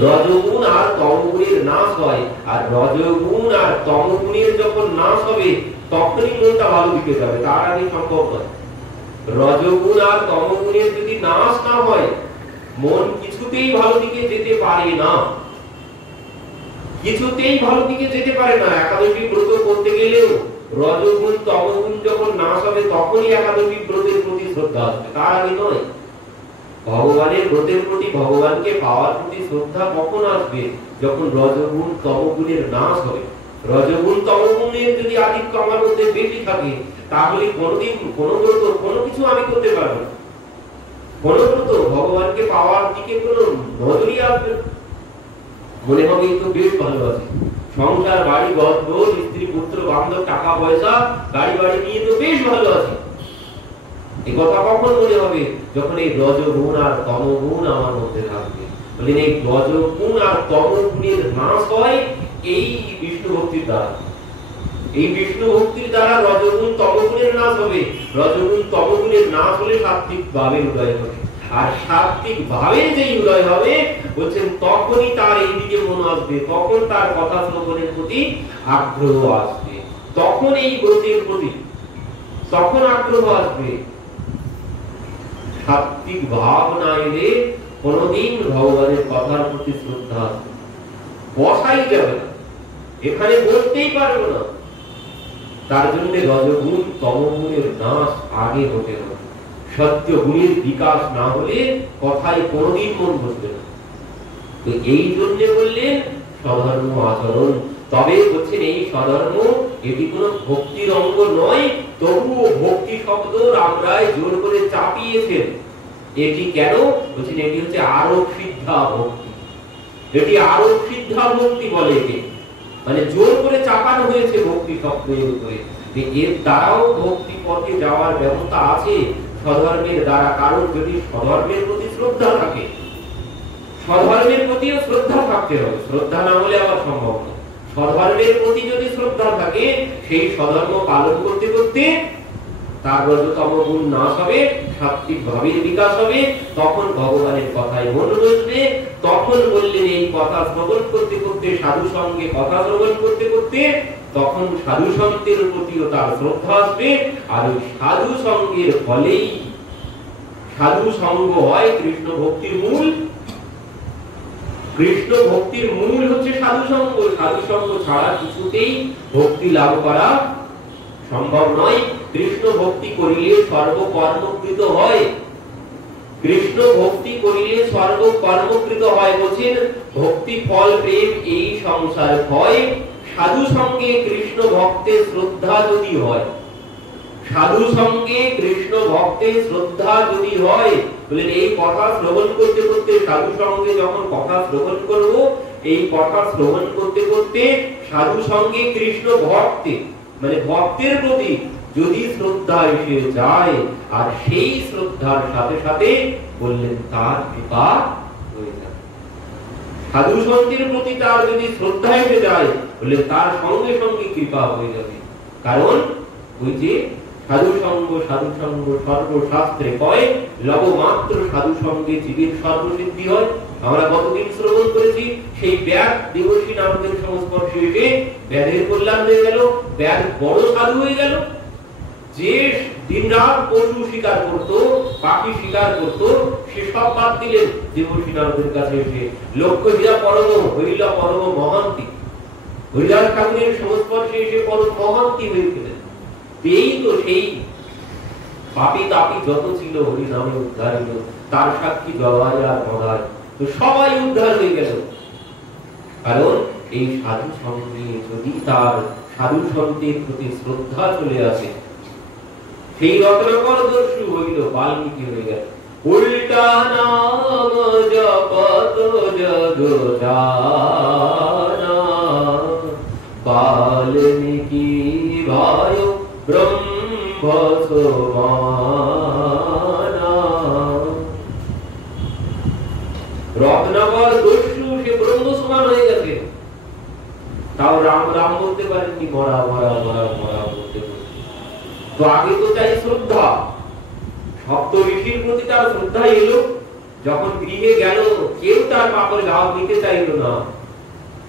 রজগুণ আর তমগুণের নাশ হয়। আর রজগুণ আর তমগুণের যখন নাশ হবে তখনই মনটা ভালো দিকে যাবে, তার আগে সম্ভব নয়। রজগুণ আর তমগুণের যদি নাশ না হয় মন কিছুতেই ভালো দিকে যেতে পারে না, কিছুতেই ভালো দিকে যেতে পারে না। একাদশী ব্রত করতে গেলেও রজগুণ তমগুণ যখন নাশ হবে তখনই একাদশী ব্রতের প্রতি শ্রদ্ধা আসবে, তার আগে নয়। ভগবানের ব্রতের প্রতি, ভগবানকে পাওয়ার প্রতি শ্রদ্ধা কখন আসবে? যখন রজগুণ তমগুণের নাশ হবে। রজগুণ তমগুণের যদি আধিক্য আমার মধ্যে বেশি থাকে তাহলে কোনোদিন কোনো ব্রত, কোনো কিছু আমি করতে পারবো না, কোনো ব্রত ভগবানকে পাওয়ার দিকে কোনো নজরই আসবে না। মনে হবে এই তো বেশ ভালো আছে, সংসার বাড়ি ঘর দোর স্ত্রী পুত্র বান্ধব টাকা পয়সা গাড়ি বাড়ি নিয়ে তো বেশ ভালো আছে। এই কথা কখন মনে হবে? যখন এই রজগুণ আর তমগুণ আমার মধ্যে থাকবে। বলেন এই রজগুণ আর তমগুণের নাশ হয় এই বিষ্ণু ভক্তির দ্বারা। এই বিষ্ণু ভক্তির দ্বারা রজগুণ তমগুণের নাশ হবে। রজগুণ তমগুণের নাশ হলে সাত্ত্বিক ভাবের উদয় হবে। আর সাত্ত্বিক ভাবের যেই উদয় হবে বলছেন তখনই তার এই দিকে মন আসবে, তখন তার কথা শ্রবণের প্রতি আগ্রহ আসবে, তখন এই ব্রতের প্রতি তখন আগ্রহ আসবে। সাত্ত্বিক ভাব না এলে কোনদিন ভগবানের কথার প্রতি শ্রদ্ধা আসবে, বসাই যাবে না। এখানে বলতেই পারবো না। তার জন্য রজগুণ তমগুণের নাশ আগে হতে হবে। সত্য গুণের বিকাশ না হলে কথায় কোনোদিন মন বসবে না। তো এই জন্য বললেন স্বধর্ম আচরণ। তবে বলছেন এই স্বধর্ম এটি কোনো ভক্তির অঙ্গ নয়, তবুও ভক্তি শব্দ রামরায় জোর করে চাপিয়েছেন। এটি কেন বলছেন? এটি হচ্ছে আরোপ সিদ্ধা ভক্তি। এটি আরোপ সিদ্ধা ভক্তি বলে একে, মানে জোর করে চাপানো হয়েছে ভক্তি শব্দের উপরে। এর দ্বারাও ভক্তি পথে যাওয়ার ব্যবস্থা আছে স্বধর্মের দ্বারা। কারণ যদি স্বধর্মের প্রতি শ্রদ্ধা থাকে, স্বধর্মের প্রতিও শ্রদ্ধা থাকতে হবে। শ্রদ্ধা না হলে আবার সম্ভব না। স্বধর্মের প্রতি যদি শ্রদ্ধা থাকে, সেই স্বধর্ম পালন করতে করতে তার রজতম গুণ নাশ হবে, সাত্ত্বিক ভাবের বিকাশ হবে, তখন ভগবানের কথায় মন বসবে। তখন বললেন এই কথা শ্রবণ করতে করতে, সাধু সঙ্গে কথা শ্রবণ করতে করতে, তখন সাধু সন্তের প্রতিও তার শ্রদ্ধা আসবে। আর ওই সাধু সঙ্গের ফলেই সাধু সঙ্গ হয় কৃষ্ণ ভক্তির মূল। কৃষ্ণ ভক্তির মূল হচ্ছে সাধু সঙ্গ। সাধু সঙ্গ ছাড়া কিছুতেই ভক্তি লাভ করা সম্ভব নয়। কৃষ্ণ ভক্তি করিলে সর্বকর্মকৃত হয়। কৃষ্ণ ভক্তি করিলে সর্বকর্মকৃত হয়। বলছেন ভক্তি ফল প্রেম এই সংসার হয়। সাধু সঙ্গে কৃষ্ণ ভক্তের শ্রদ্ধা যদি হয়, সাধু সঙ্গে কৃষ্ণ ভক্তের শ্রদ্ধা যদি হয়, বলেন এই কথা শ্রবণ করতে করতে, সাধু সঙ্গে যখন কথা শ্রবণ করব, এই কথা শ্রবণ করতে করতে সাধু সঙ্গে কৃষ্ণ ভক্তে মানে ভক্তের প্রতি যদি শ্রদ্ধা এসে যায়, আর সেই শ্রদ্ধার সাথে সাথে বললেন তার কৃপা হয়ে যায়। সাধু সন্তের প্রতি তার যদি শ্রদ্ধা এসে যায়, বললেন তার সঙ্গে সঙ্গে কৃপা হয়ে যাবে। কারণ ওই যে সাধু সঙ্গ সর্বশাস্ত্রে কয়, লবমাত্র সাধু সঙ্গে জীবের সর্বসিদ্ধি হয়। আমরা কতদিন শ্রবণ করেছি, সেই ব্যাগ দেবর্ষী নারদের সংস্পর্শে এসে ব্যাধের কল্যাণ হয়ে গেল, ব্যাগ বড় সাধু হয়ে গেল। যে দিনরাত পশু শিকার করত, পাখি শিকার করত, সে সব বাদ দিলেন দেবর্ষী নারদের কাছে এসে। লক্ষ্য হীরা পরম হইলা পরম মহান্তি, হরিদাস ঠাকুরের সংস্পর্শে এসে পরম মহান্তি হয়ে গেলেন। এই তো সেই পাপি তাপি যত ছিল হরি নামে উদ্ধার হলো, তার সাক্ষী জবাই আর মদায়, তো সবাই উদ্ধার হয়ে গেল। কারণ এই সাধু সঙ্গে যদি তার সাধু সন্তের প্রতি শ্রদ্ধা চলে আসে, সেই রত্নাকর দস্যু হইল বাল্মীকি হয়ে গেল। উল্টা নাম জপত জগ জানা, বাল্মীকি ভাই ব্রহ্ম সমানা। রত্নাকর দস্যু সে ব্রহ্ম সমান হয়ে গেছে, তাও রাম রাম বলতে পারেননি, মরা মরা মরা মরা বলতে পারেন। তো আগে তো চাই শ্রদ্ধা। সপ্ত ঋষির প্রতি তার শ্রদ্ধা এলো, যখন গৃহে গেল কেউ তার পাপের ঘাও নিতে চাইল না,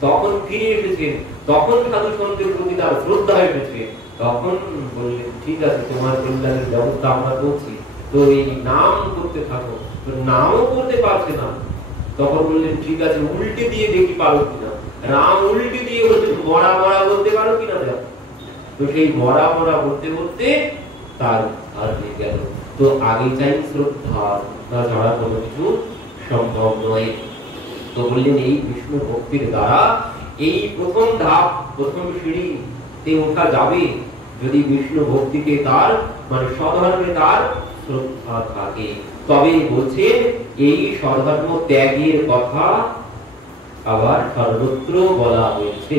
তখন ফিরে এসেছেন, তখন সাধু সন্তের প্রতি তার শ্রদ্ধা এসেছে। তখন বললেন ঠিক আছে, তোমার কল্যাণের ব্যবস্থা আমরা করছি, তো এই নাম করতে থাকো। তো নামও করতে পারছে না, তখন বললেন ঠিক আছে উল্টে দিয়ে দেখি পারো কিনা। রাম উল্টে দিয়ে বলছেন মরা মরা বলতে পারো কিনা। তো সেই মরা মরা বলতে বলতে তার আর হয়ে গেল। তো আগে চাই শ্রদ্ধা, শ্রদ্ধা ছাড়া কোনো কিছু সম্ভব নয়। তো বললেন এই বিষ্ণু ভক্তির দ্বারা এই প্রথম ধাপ, প্রথম সিঁড়িতে ওঠা যাবে যদি বিষ্ণু ভক্তিতে তার মানে স্বধর্মে তার শ্রদ্ধা থাকে। তবে বলছেন এই স্বধর্ম ত্যাগের কথা আবার সর্বত্র বলা হয়েছে।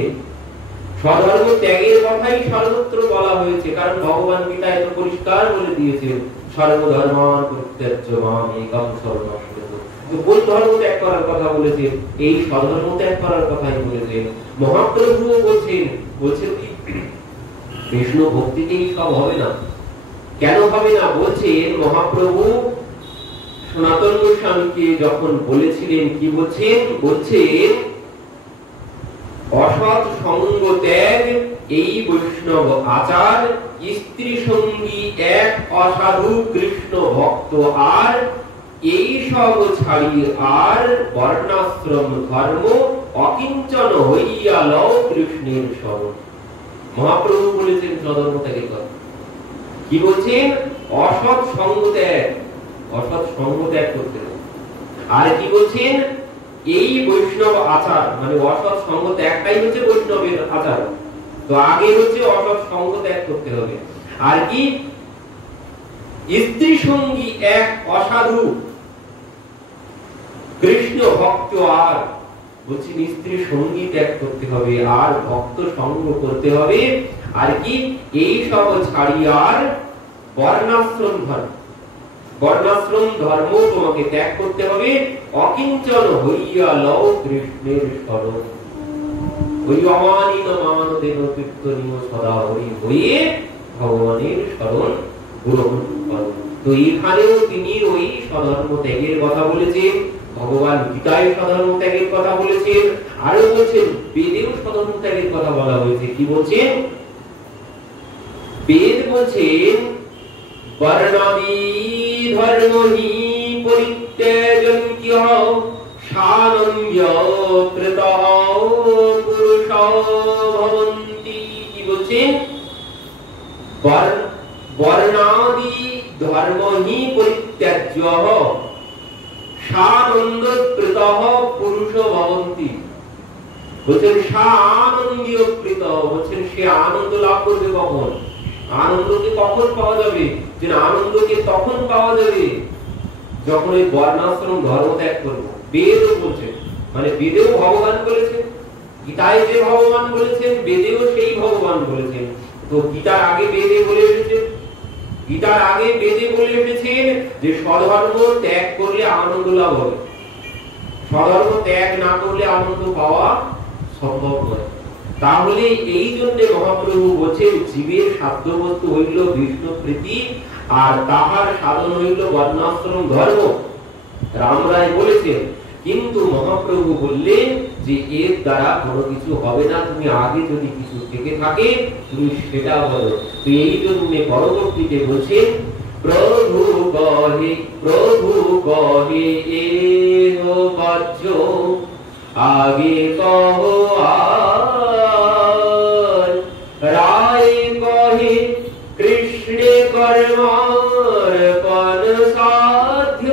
স্বধর্ম ত্যাগের কথাই সর্বত্র বলা হয়েছে, কারণ ভগবান গীতা এত পরিষ্কার বলে দিয়েছেন সর্বধর্মান পরিত্যাজ্য মাম একং শরণং ব্রজ। তো কোন ধর্ম ত্যাগ করার কথা বলেছেন? এই স্বধর্ম ত্যাগ করার কথাই বলেছেন। মহাপ্রভুও বলছেন কি বিষ্ণু ভক্তিতেই সব হবে না। কেন হবে না? বলছেন মহাপ্রভু সনাতন গোস্বামীকে যখন বলেছিলেন, কি বলছেন? বলছেন অসৎ সঙ্গ ত্যাগ এই বৈষ্ণব আচার, স্ত্রী সঙ্গী এক অসাধু কৃষ্ণ ভক্ত আর, এই সব ছাড়ি আর বর্ণাশ্রম ধর্ম অকিঞ্চন হইয়া লও কৃষ্ণের শরণ। মহাপ্রভু বলেছেন স্বধর্ম ত্যাগের কথা। কি বলছেন? অসৎ সঙ্গ ত্যাগ, অসৎ সঙ্গ ত্যাগ করতে হবে। আর কি বলছেন? এই বৈষ্ণব আচার, মানে অসৎ সঙ্গ ত্যাগটাই হচ্ছে বৈষ্ণবের আচার। তো আগে হচ্ছে অসৎ সঙ্গ ত্যাগ করতে হবে। আর কি? স্ত্রী সঙ্গী এক অসাধু কৃষ্ণ ভক্ত, আর বলছেন স্ত্রী সঙ্গী ত্যাগ করতে হবে, আর ভক্ত সঙ্গ করতে হবে। আর কি? এই সব ছাড়িয়ার বর্ণাশ্রম ধর্ম, বর্ণাশ্রম ধর্ম তোমাকে ত্যাগ করতে হবে। অকিঞ্চন হইয়া লও কৃষ্ণের শরণ, ওই অমানিত মানদেন কীর্তনীয় সদা হরি হয়ে ভগবানের শরণ গ্রহণ করো। তো এখানেও তিনি ওই স্বধর্ম ত্যাগের কথা বলেছেন, ভগবান গীতায় স্বধর্ম ত্যাগের কথা বলেছেন, আরো বলছেন বেদেও স্বধর্ম ত্যাগের কথা বলা হয়েছে। কি বলছেন? বেদ বলছেন বর্ণাদি ধর্মহি পরিত্যাজন কিহ সানন্দ কৃতঃ পুরুষো ভবন্তি। কি বলছেন? বর্ণাদি ধর্মহি পরিত্যাজ্য সানন্দ কৃতঃ পুরুষো ভবন্তি। বলছেন সানন্দীয় কৃত, বলছেন সে আনন্দ লাভ করবে কখন? আনন্দকে কখন পাওয়া যাবে? যে আনন্দকে তখন পাওয়া যাবে যখন ওই বর্ণাশ্রম ধর্ম ত্যাগ করবো। বেদও বলছেন, মানে বেদেও ভগবান বলেছেন, গীতায় যে ভগবান বলেছেন বেদেও সেই ভগবান বলেছেন। তো গীতার আগে বেদে বলে এসেছেন, গীতার আগে বেদে বলে এসেছেন যে স্বধর্ম ত্যাগ করলে আনন্দ লাভ হবে, স্বধর্ম ত্যাগ না করলে আনন্দ পাওয়া সম্ভব নয়। তাহলে এই জন্য মহাপ্রভু বলছেন জীবের সাধ্য বস্তু হইল বিষ্ণু প্রীতি, আর তাহার সাধন হইল বর্ণাশ্রম ধর্ম। রামরায় বলেছেন, কিন্তু মহাপ্রভু বললেন যে এর দ্বারা কোনো কিছু হবে না, তুমি আগে যদি কিছু থেকে থাকে তুমি সেটা বলো। তো এই জন্য পরবর্তীতে বলছেন প্রভু কহে এহো বাচ্য আগে কহ রায় কহে কৃষ্ণে কর্মার পদ সাধ্য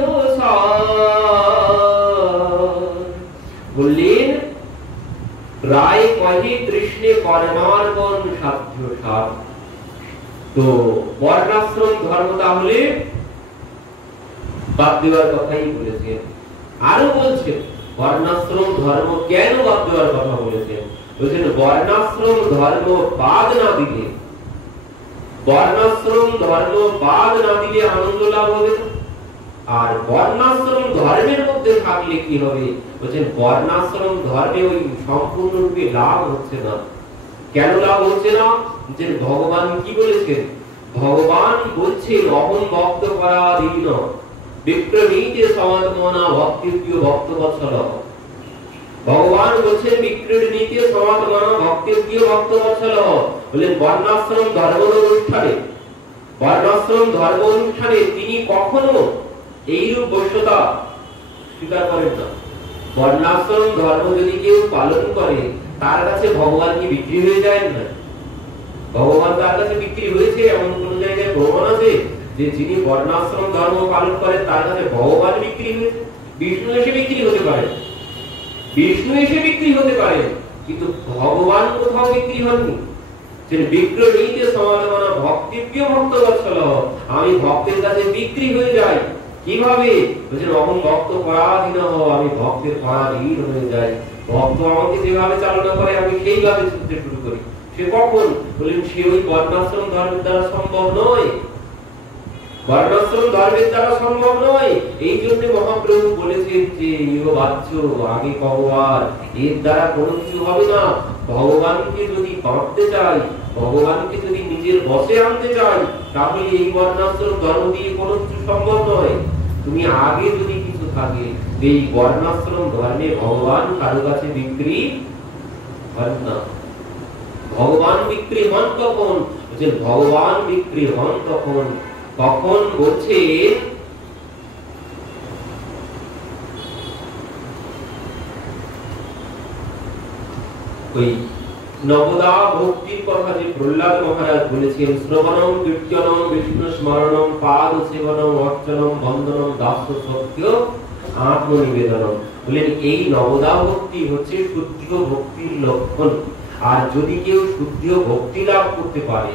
বললেন রায় কহে কৃষ্ণে কর্মার্পণ সাধ্য সার। তো বর্ণাশ্রম ধর্ম তাহলে বাদ দেওয়ার কথাই বলেছেন। আরো বলছেন বর্ণাশ্রম ধর্ম কেন বাদ দেওয়ার কথা বলেছেন? বলছেন বর্ণাশ্রম ধর্ম বাদ না দিলে, বর্ণাশ্রম ধর্ম বাদ না দিলে আনন্দ লাভ হবে না। আর বর্ণাশ্রম ধর্মের মধ্যে থাকলে কি হবে? বলছেন বর্ণাশ্রম ধর্মে ওই সম্পূর্ণরূপে লাভ হচ্ছে না। কেন লাভ হচ্ছে না? যে ভগবান কি বলেছেন? ভগবান বলছেন অহং ভক্ত পরাধীন বিক্রমীতে সমাত্মনা ভক্তিপ্রিয় ভক্তবৎসল। ভগবান বলছেন বিক্রমীতে সমাত্মনা ভক্তিপ্রিয় ভক্তবৎসল। বলেন বর্ণাশ্রম ধর্ম অনুষ্ঠানে, বর্ণাশ্রম ধর্ম অনুষ্ঠানে তিনি কখনো এইরূপ বৈশ্যতা স্বীকার করেন না। বর্ণাশ্রম ধর্ম যদি কেউ পালন করে তার কাছে ভগবান কি বিক্রি হয়ে যায় না? ভগবান তার কাছে বিক্রি হয়েছে এমন কোন জায়গায় প্রমাণ আছে যে যিনি বর্ণাশ্রম ধর্ম পালন করেন তার কাছে ভগবান বিক্রি হয়েছে? বিষ্ণু এসে বিক্রি হতে পারে, বিষ্ণু এসে বিক্রি হতে পারে, কিন্তু ভগবান কোথাও বিক্রি হননি। বিক্রমীতে সমাগমনা ভক্তিপ্রিয় ভক্তবৎসল, আমি ভক্তের কাছে বিক্রি হয়ে যাই। কিভাবে? বলছেন অহং ভক্ত পরাধীন, আমি ভক্তের পরাধীন হয়ে যাই। ভক্ত আমাকে যেভাবে চালনা করে আমি সেইভাবে চলতে শুরু করি। সে কখন? বলেন সে ওই বর্ণাশ্রম ধর্মের দ্বারা সম্ভব নয়, বর্ণাশ্রম ধর্মের দ্বারা সম্ভব নয়। এই জন্য মহাপ্রভু বলেছেন যে ইহ বাচ্চ আগে ভগবান, এর দ্বারা কোনো কিছু হবে না। ভগবানকে যদি বাঁধতে চাই, ভগবানকে যদি নিজের বশে আনতে চাই, তাহলে এই বর্ণাশ্রম ধর্ম দিয়ে কোনো কিছু সম্ভব নয়। তুমি আগে যদি কিছু থাকে, এই বর্ণাশ্রম ধর্মে ভগবান কারো কাছে বিক্রি হন না। ভগবান বিক্রি হন কখন? ভগবান বিক্রি হন তখন, কখন বলছে ওই নবদা ভক্তির কথা যে প্রহ্লাদ মহারাজ বলেছেন, শ্রবণম কীর্তনম বিষ্ণু স্মরণম পাদ সেবনম অর্চনম বন্দনম দাস্য সত্য আত্মনিবেদনম, বলেন এই নবদা ভক্তি হচ্ছে শুদ্ধ ভক্তির লক্ষণ। আর যদি কেউ শুদ্ধ ভক্তি লাভ করতে পারে,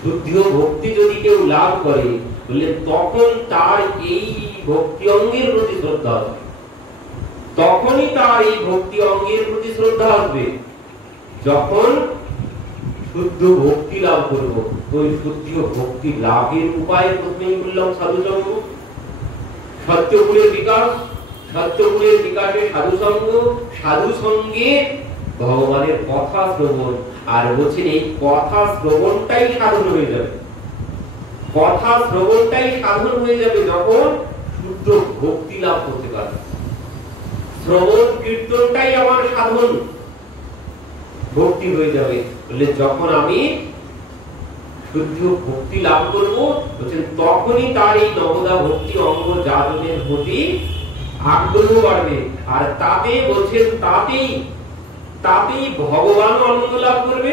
শুদ্ধ ভক্তি যদি কেউ লাভ করে, বললেন তখন তার এই ভক্তি অঙ্গের প্রতি শ্রদ্ধা আসবে, তখনই তার এই ভক্তি অঙ্গের প্রতি শ্রদ্ধা আসবে যখন শুদ্ধ ভক্তি লাভ করব। ওই শুদ্ধ ভক্তি লাভের উপায় প্রথমেই বললাম সাধুসঙ্গ, সত্যগুণের বিকাশ, সত্যগুণের বিকাশে সাধুসঙ্গ, সাধুসঙ্গে ভগবানের কথা শ্রবণ। আর বলছেন এই কথা শ্রবণটাই সাধন হয়ে যাবে, কথা শ্রবণটাই সাধন হয়ে যাবে যখন শুদ্ধ ভক্তি লাভ করতে পারবে। শ্রবণ কীর্তনটাই আমার সাধন, ভক্তি হয়ে যাবে। বলে যখন আমি শুদ্ধ ভক্তি লাভ করব, বলছেন তখনই তার এই নবদা ভক্তি অঙ্গ যাজনের প্রতি আগ্রহ বাড়বে। আর তাতে বলছেন তাতেই ভগবান আনন্দ লাভ করবে।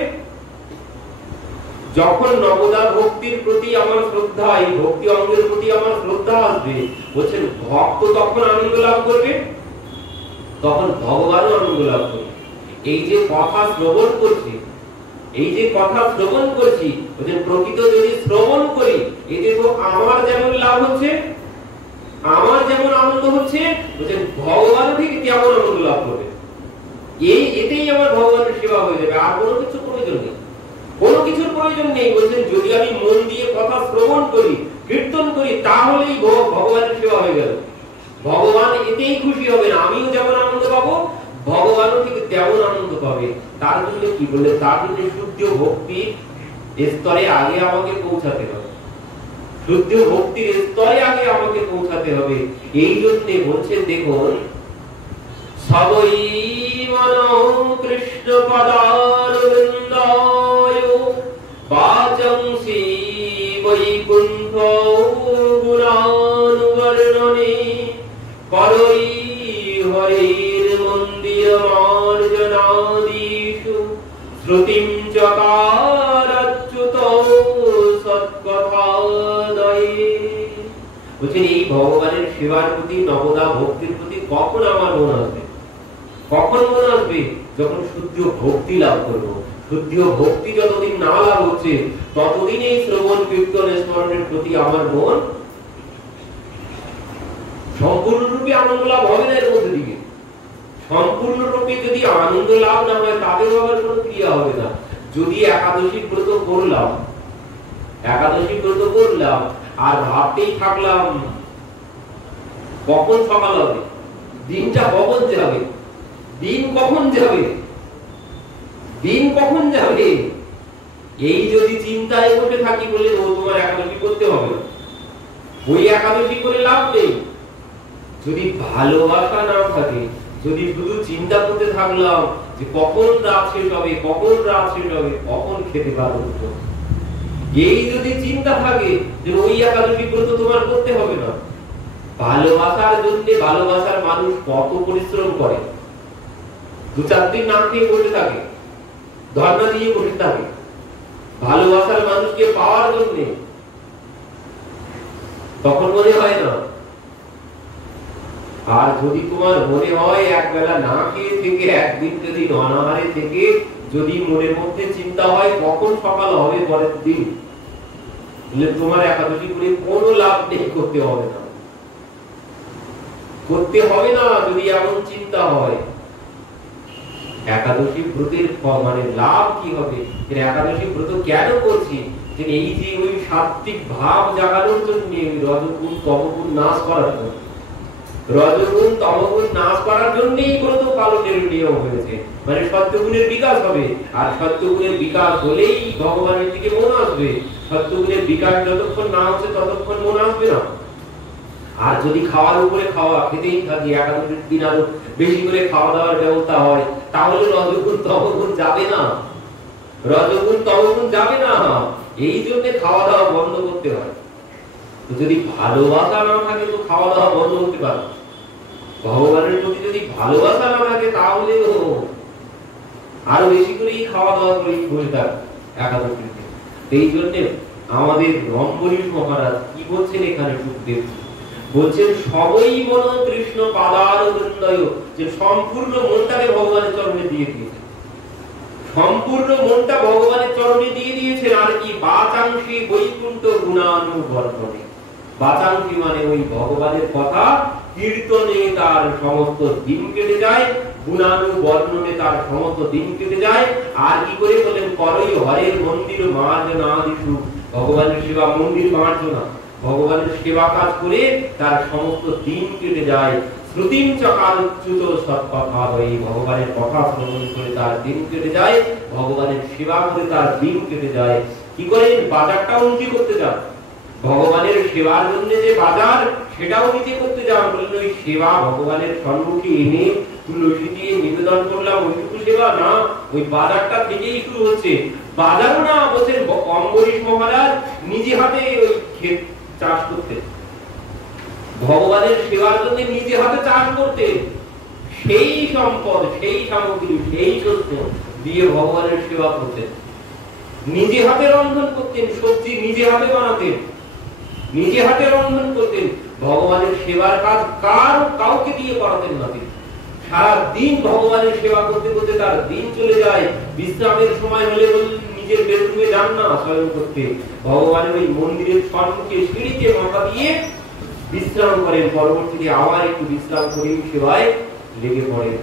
যখন নবদা ভক্তির প্রতি আমার শ্রদ্ধা, এই ভক্তি অঙ্গের প্রতি আমার শ্রদ্ধা আসবে, বলছেন ভক্ত তখন আনন্দ লাভ করবে, তখন ভগবানও আনন্দ লাভ করবে। এই যে কথা শ্রবণ করছি, এই যে কথা শ্রবণ করছি, বলছেন প্রকৃত যদি শ্রবণ করি, এতে তো আমার যেমন লাভ হচ্ছে, আমার যেমন আনন্দ হচ্ছে, বলছেন ভগবান ঠিক তেমন আনন্দ লাভ করবে। এতেই আমার ভগবানের সেবা হয়ে যাবে। আর কোনো কিছু প্রয়োজন নেই, কোনো কিছুর প্রয়োজন নেই। বলছেন যদি আমি মন দিয়ে কথা শ্রবণ করি, কীর্তন করি, তাহলেই ভগবানের সেবা হয়ে গেল। ভগবান এতেই খুশি হবেন, আমিও যেমন আনন্দ পাবো, ভগবানও ঠিক তেমন আনন্দ পাবে। তার জন্য কি বলে, তার জন্য শুদ্ধ ভক্তি স্তরে আগে আমাকে পৌঁছাতে হবে, শুদ্ধ ভক্তির স্তরে আগে আমাকে পৌঁছাতে হবে। এই জন্য বলছেন দেখুন, সবই মনো কৃষ্ণ পদারবিন্দায় বাচংসি বৈকুণ্ঠ গুণানুবর্ণনে করই হরির মন্দির মার্জনাদিষু শ্রুতিম চকারচ্যুত সৎকথাদয়ে। বলছেন এই ভগবানের সেবার প্রতি, নবদা ভক্তির প্রতি কখন আমার মন আসবে, কখন মন আসবে, যখন শুদ্ধ ভক্তি লাভ করব। শুদ্ধ ভক্তি যতদিন না লাভ হচ্ছে, ততদিন এই শ্রবণ কীর্তন স্মরণের প্রতি আমার মন সম্পূর্ণরূপে আনন্দ লাভ হবে না। এর মধ্যে দিকে সম্পূর্ণরূপে যদি আনন্দ লাভ না হয়, তাদের আবার কোনো ক্রিয়া হবে না। যদি একাদশী ব্রত করলাম, একাদশী ব্রত করলাম আর ভাবতেই থাকলাম কখন সকাল হবে, দিনটা কখন যাবে, দিন কখন যাবে, দিন কখন যাবে, এই যদি চিন্তায় বসে থাকি, বলে ও তোমার একাদশী করতে হবে, ওই একাদশী করে লাভ নেই। যদি ভালোবাসা না থাকে, যদি শুধু চিন্তা করতে থাকলাম যে কখন রাত শেষ হবে, কখন রাত শেষ হবে, কখন খেতে পারবো, এই যদি চিন্তা থাকে যে ওই একাদশী ব্রত তোমার করতে হবে না। ভালোবাসার জন্য ভালোবাসার মানুষ কত পরিশ্রম করে, 2-4 দিন না খেয়ে বসে থাকে, ধর্ণা দিয়ে বসে থাকে ভালোবাসার মানুষকে পাওয়ার জন্য, তখন মনে হয় না। আর যদি তোমার মনে হয় একবেলা না খেয়ে থেকে, একদিন যদি অনাহারে থেকে, যদি মনের মধ্যে চিন্তা হয় কখন সকাল হবে পরের দিন, তোমার একাদশী করে কোনো লাভ নেই, করতে হবে না, করতে হবে না। যদি এমন চিন্তা হয়, একাদশী ব্রতের মানে লাভ কি হবে, একাদশী ব্রত কেন করছি, এই যে ওই সাত্বিক ভাব জাগানোর জন্য, রজগুণ তমগুণ নাশ করার জন্য, রজগুণ তমগুণ নাশ করার জন্যই ব্রত পালনের নিয়ম হয়েছে। মানে সত্যগুণের বিকাশ হবে, আর সত্যগুণের বিকাশ হলেই ভগবানের দিকে মন আসবে। সত্যগুণের বিকাশ যতক্ষণ না হচ্ছে ততক্ষণ মন আসবে না। আর যদি খাওয়ার উপরে খাওয়া, খেতেই থাকি, একাদশীর দিন আরো বেশি করে খাওয়া দাওয়ার ব্যবস্থা হয়, তাহলে রজগুণ তমগুণ যাবে না, রজগুণ তমগুণ যাবে না। এই জন্য খাওয়া দাওয়া বন্ধ করতে হয়। যদি ভালোবাসা না থাকে তো খাওয়া দাওয়া বন্ধ করতে পারবে। ভগবানের প্রতি যদি ভালোবাসা না থাকে, তাহলে আরো বেশি করেই খাওয়া দাওয়া করেই বসে থাক একাদশীতে। এই জন্য আমাদের অম্বরীশ মহারাজ কি বলছেন এখানে সুখদেব বলছেন সবই মন কৃষ্ণ পাদার বৃন্দয়, যে সম্পূর্ণ মনটাকে ভগবানের চরণে দিয়ে দিয়েছেন, সম্পূর্ণ মনটা ভগবানের চরণে দিয়ে দিয়েছেন। আর কি বাচাংশী বৈকুণ্ঠ গুণানুবর্ধনে, বাচাংশী মানে ওই ভগবানের কথা কীর্তনে তার সমস্ত দিন কেটে যায়, গুণানুবর্ণনে তার সমস্ত দিন কেটে যায়। আর কি করে বলেন করই হরের মন্দির মার্জনা দিশু, ভগবানের সেবা মন্দির মার্জনা, ভগবানের সেবা কাজ করে তার সমস্ত দিন কেটে যায়। শ্রুতিম চকালচ্যুত সৎকথা হয়ে, ভগবানের কথা শ্রবণ করে তার দিন কেটে যায়, ভগবানের সেবা করে তার দিন কেটে যায়। কি করেন বাজারটাও নিজে করতে যান, ভগবানের সেবার জন্য যে বাজার সেটাও নিজে করতে যান। বললেন ওই সেবা ভগবানের সম্মুখে এনে তুলসী দিয়ে নিবেদন করলাম ওইটুকু সেবা না, ওই বাজারটা থেকেই শুরু হচ্ছে। বাজারও না বলছেন অম্বরীশ মহারাজ নিজে হাতে ওই ক্ষেত চাষ করতে, ভগবানের সেবার জন্য নিজে হাতে চাষ করতে, সেই সম্পদ সেই সামগ্রী সেই শস্য দিয়ে ভগবানের সেবা করতেন। নিজে হাতে রন্ধন করতেন, সবজি নিজে হাতে বানাতেন, নিজে হাতে রন্ধন করতেন। ভগবানের সেবার কাজ কাউকে দিয়ে করাতেন না। তিনি সারা দিন ভগবানের সেবা করতে করতে তার দিন চলে যায়। বিশ্রামের সময় হলে নিজের বেডরুমে যান না শয়ন করতে, ভগবানের ওই মন্দিরের সম্মুখে সিঁড়িতে মাথা দিয়ে বিশ্রাম করেন, পরবর্তীতে আবার একটু বিশ্রাম করে সেবায় লেগে পড়েন।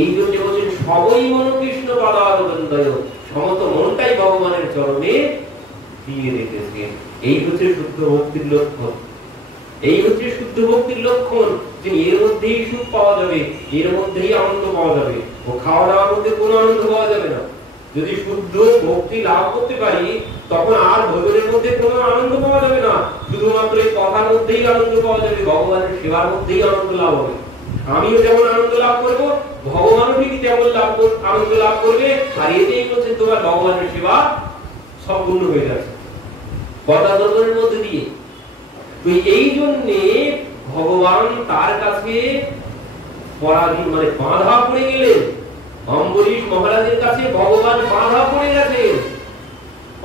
এই জন্য বলছেন সবই মন কৃষ্ণ পাদারবিন্দয়, সমস্ত মনটাই ভগবানের চরণে দিয়ে রেখেছেন। এই হচ্ছে শুদ্ধ ভক্তির লক্ষণ, এই হচ্ছে শুদ্ধ ভক্তির লক্ষণ, যে এর মধ্যেই সুখ পাওয়া যাবে, এর মধ্যেই আনন্দ পাওয়া যাবে। ও খাওয়া দাওয়ার মধ্যে কোনো আনন্দ পাওয়া যাবে না। যদি শুদ্ধ ভক্তি লাভ করতে পারি তখন আর ভগবানের মধ্যে কোনো আনন্দ পাওয়া যাবে না, শুধুমাত্র এই কথার মধ্যেই আনন্দ পাওয়া যাবে, ভগবানের সেবার মধ্যেই আনন্দ লাভ হবে। আমিও যেমন আনন্দ লাভ করবো, ভগবানও ঠিক তেমন আনন্দ লাভ করবে। আর এতেই বলছে তোমার ভগবানের সেবা সম্পূর্ণ হয়ে যাচ্ছে কথা দর্শনের মধ্যে দিয়ে। তো এই জন্যে ভগবান তার কাছে পরাধীন মানে বাঁধা পড়ে গেলেন। অম্বরীশ মহারাজের কাছে ভগবান বাঁধা পড়ে গেছেন।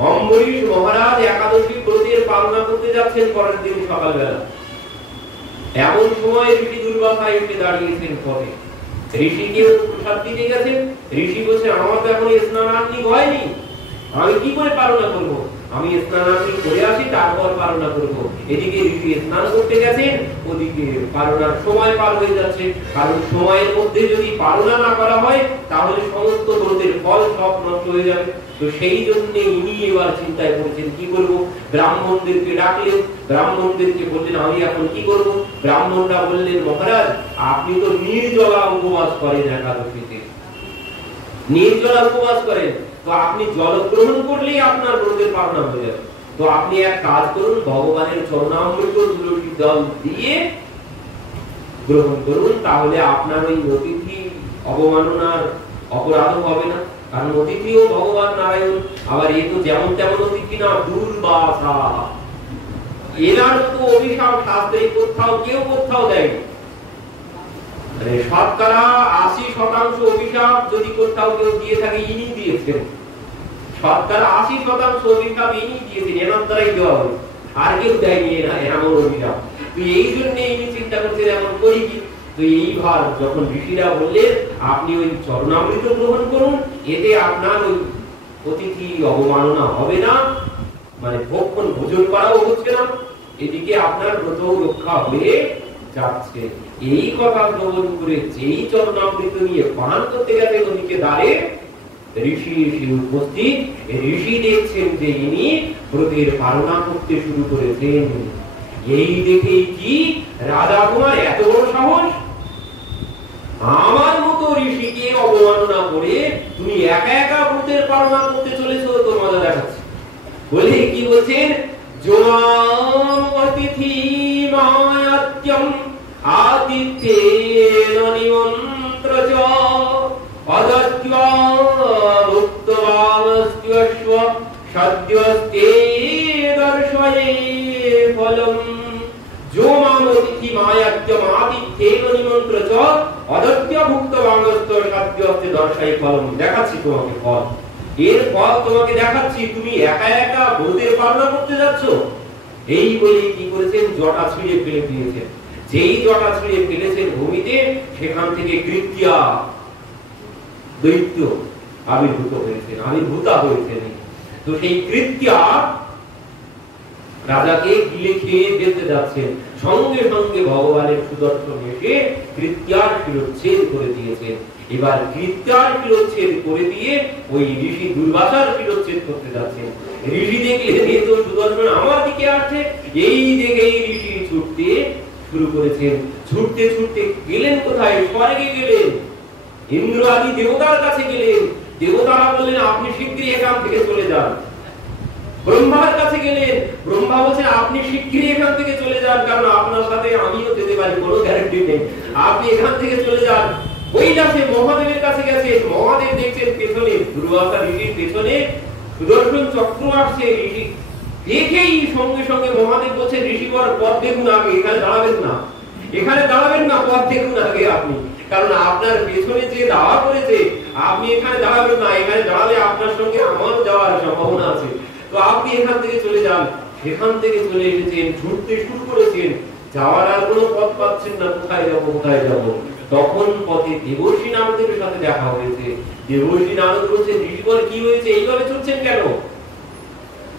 অম্বরীশ মহারাজ একাদশী ব্রতের পালনা করতে যাচ্ছেন পরের দিন সকালবেলা। এমন সময় ঋষি দুর্বাসা এসে দাঁড়িয়েছেন পথে। ঋষিকে প্রসাদ দিতে গেছেন। ঋষি বলছে আমার তো এখন স্নানাগ্নি হয়নি, আমি কি করে পালনা করবো? আমি স্নানাগ্নি করে আসি তারপর পালনা করবো। এদিকে ঋষি স্নান করতে গেছেন, ওদিকে পালনার সময় পার হয়ে যাচ্ছে। কারণ সময়ের মধ্যে যদি পালনা না করা হয় তাহলে সমস্ত ব্রতের ফল সব নষ্ট হয়ে যাবে। তো সেই জন্য ইনি এবার চিন্তায় পড়েছেন কি করব। ব্রাহ্মণদেরকে ডাকলেন, ব্রাহ্মণদেরকে বললেন আমি এখন কি করব। ব্রাহ্মণরা বললেন মহারাজ আপনি তো নির্জলা উপবাস করেন, একাদশীতে নির্জলা উপবাস করেন, তো আপনি জল গ্রহণ করলেই আপনার ব্রতের পালনা হয়ে যাবে। তো আপনি এক কাজ করুন, ভগবানের চরণামৃত তুলসী জল দিয়ে গ্রহণ করুন, তাহলে আপনার ওই অতিথি অবমাননার অপরাধ হবে না। কারণ অতিথিও ভগবান নারায়ণ, আবার এ তো যেমন তেমন অতিথি না, দুর্বাসা। এনার তো অভিশাপ শাস্ত্রে কেউ কোথাও দেয়নি। শতকরা ৮০% অভিশাপ যদি কোথাও কেউ দিয়ে থাকে ইনি দিয়েছেন। শতকরা ৮০% অভিশাপ ইনি দিয়েছেন, এনার দ্বারাই দেওয়া হবে, আর কেউ দেয়নি এমন অভিশাপ। তো এই জন্য ইনি চিন্তা করছেন এমন করি কি। তো এইবার যখন ঋষিরা বললেন আপনি ওই চরণামৃত গ্রহণ করুন, এতে আপনার ওই অতিথি অবমাননা হবে না, মানে ভক্ষণ ভোজন করাও হচ্ছে না, এদিকে আপনার ব্রত রক্ষা হয়ে যাচ্ছে। এই কথা শ্রবণ করে যেই চরণামৃত নিয়ে পান করতে গেছে ওদিকে দ্বারে ঋষি এসে উপস্থিত। ঋষি দেখছেন যে ইনি ব্রতের পালনা করতে শুরু করেছেন। এই দেখে কি রাজা তোমার এত বড় সাহস, আমার মতো ঋষিকে অবমাননা করে তুমি একা একা ব্রতের পালনা করতে চলেছো, তো মজা দেখাচ্ছে বলে কি বলছেন, যোমাম অতিথি মায়াত্যম আতিথ্যেন নিমন্ত্রচ অদত্ত্বা ভুক্তবাবস্ত্যস্ব সদ্যস্তে দর্শয়ে ফলম। যোমাম অতিথি মায়াত্যম আতিথ্যেন নিমন্ত্রচ অদত্ত্বা ভুক্তবাবস্ত্য সাধ্য হচ্ছে দর্শাই ফলম, দেখাচ্ছি তোমাকে ফল, এর ফল তোমাকে দেখাচ্ছি, তুমি একা একা ভূতের পালনা করতে যাচ্ছ। এই বলে কি করেছেন, জটা ছিঁড়ে ফেলে দিয়েছেন। যেই জটা ছিঁড়ে ফেলেছেন ভূমিতে, সেখান থেকে কৃত্যা দৈত্য আবির্ভূতা হয়েছেন। তো সেই কৃত্যা রাজাকে গিলে খেয়ে যেতে যাচ্ছেন, সঙ্গে সঙ্গে ভগবানের সুদর্শন এসে কৃত্যার শিরচ্ছেদ করে দিয়েছেন। এবার কৃত্যার শিরচ্ছেদ করে দিয়ে ওই ঋষি দুর্বাসার শিরচ্ছেদ করতে যাচ্ছেন। ঋষি দেখলেন এই তো সুদর্শন আমার দিকে আসছে, এই দেখে ঋষি ছুটতে শুরু করেছেন। ছুটতে ছুটতে গেলেন কোথায়, স্বর্গে গেলেন, ইন্দ্র আদি দেবতার কাছে গেলেন। দেবতারা বললেন আপনি শীঘ্রই এখান থেকে চলে যান। ব্রহ্মার কাছে গেলেন, ব্রহ্মা বলছেন আপনি শীঘ্রই এখান থেকে চলে যান, কারণ আপনার সাথে আমিও যেতে পারি, কোনো গ্যারান্টি নেই, আপনি এখান থেকে চলে যান। কৈলাসে মহাদেবের কাছে গেছেন, মহাদেব দেখছেন পেছনে দুর্বাসা ঋষির পেছনে সুদর্শন চক্র আসছে। ঋষি দেখেই সঙ্গে সঙ্গে মহাদেব বলছেন ঋষিবর পথ দেখুন আগে, এখানে দাঁড়াবেন না, পথ দেখুন আগে আপনি, কারণ আপনার পেছনে যে দাওয়া করেছে আপনি এখানে দাঁড়াবেন না, এখানে দাঁড়ালে আপনার সঙ্গে আমার যাওয়ার সম্ভাবনা আছে, তো আপনি এখান থেকে চলে যান। সেখান থেকে চলে এসেছেন, ছুটতে শুরু করেছেন, যাওয়ার আর কোনো পথ পাচ্ছেন না, কোথায় যাবো। তখন পথে দেবর্ষি নারদের সাথে দেখা হয়েছে। দেবর্ষি নারদ বলছেন ঋষিবর কি হয়েছে, এইভাবে ছুটছেন কেন,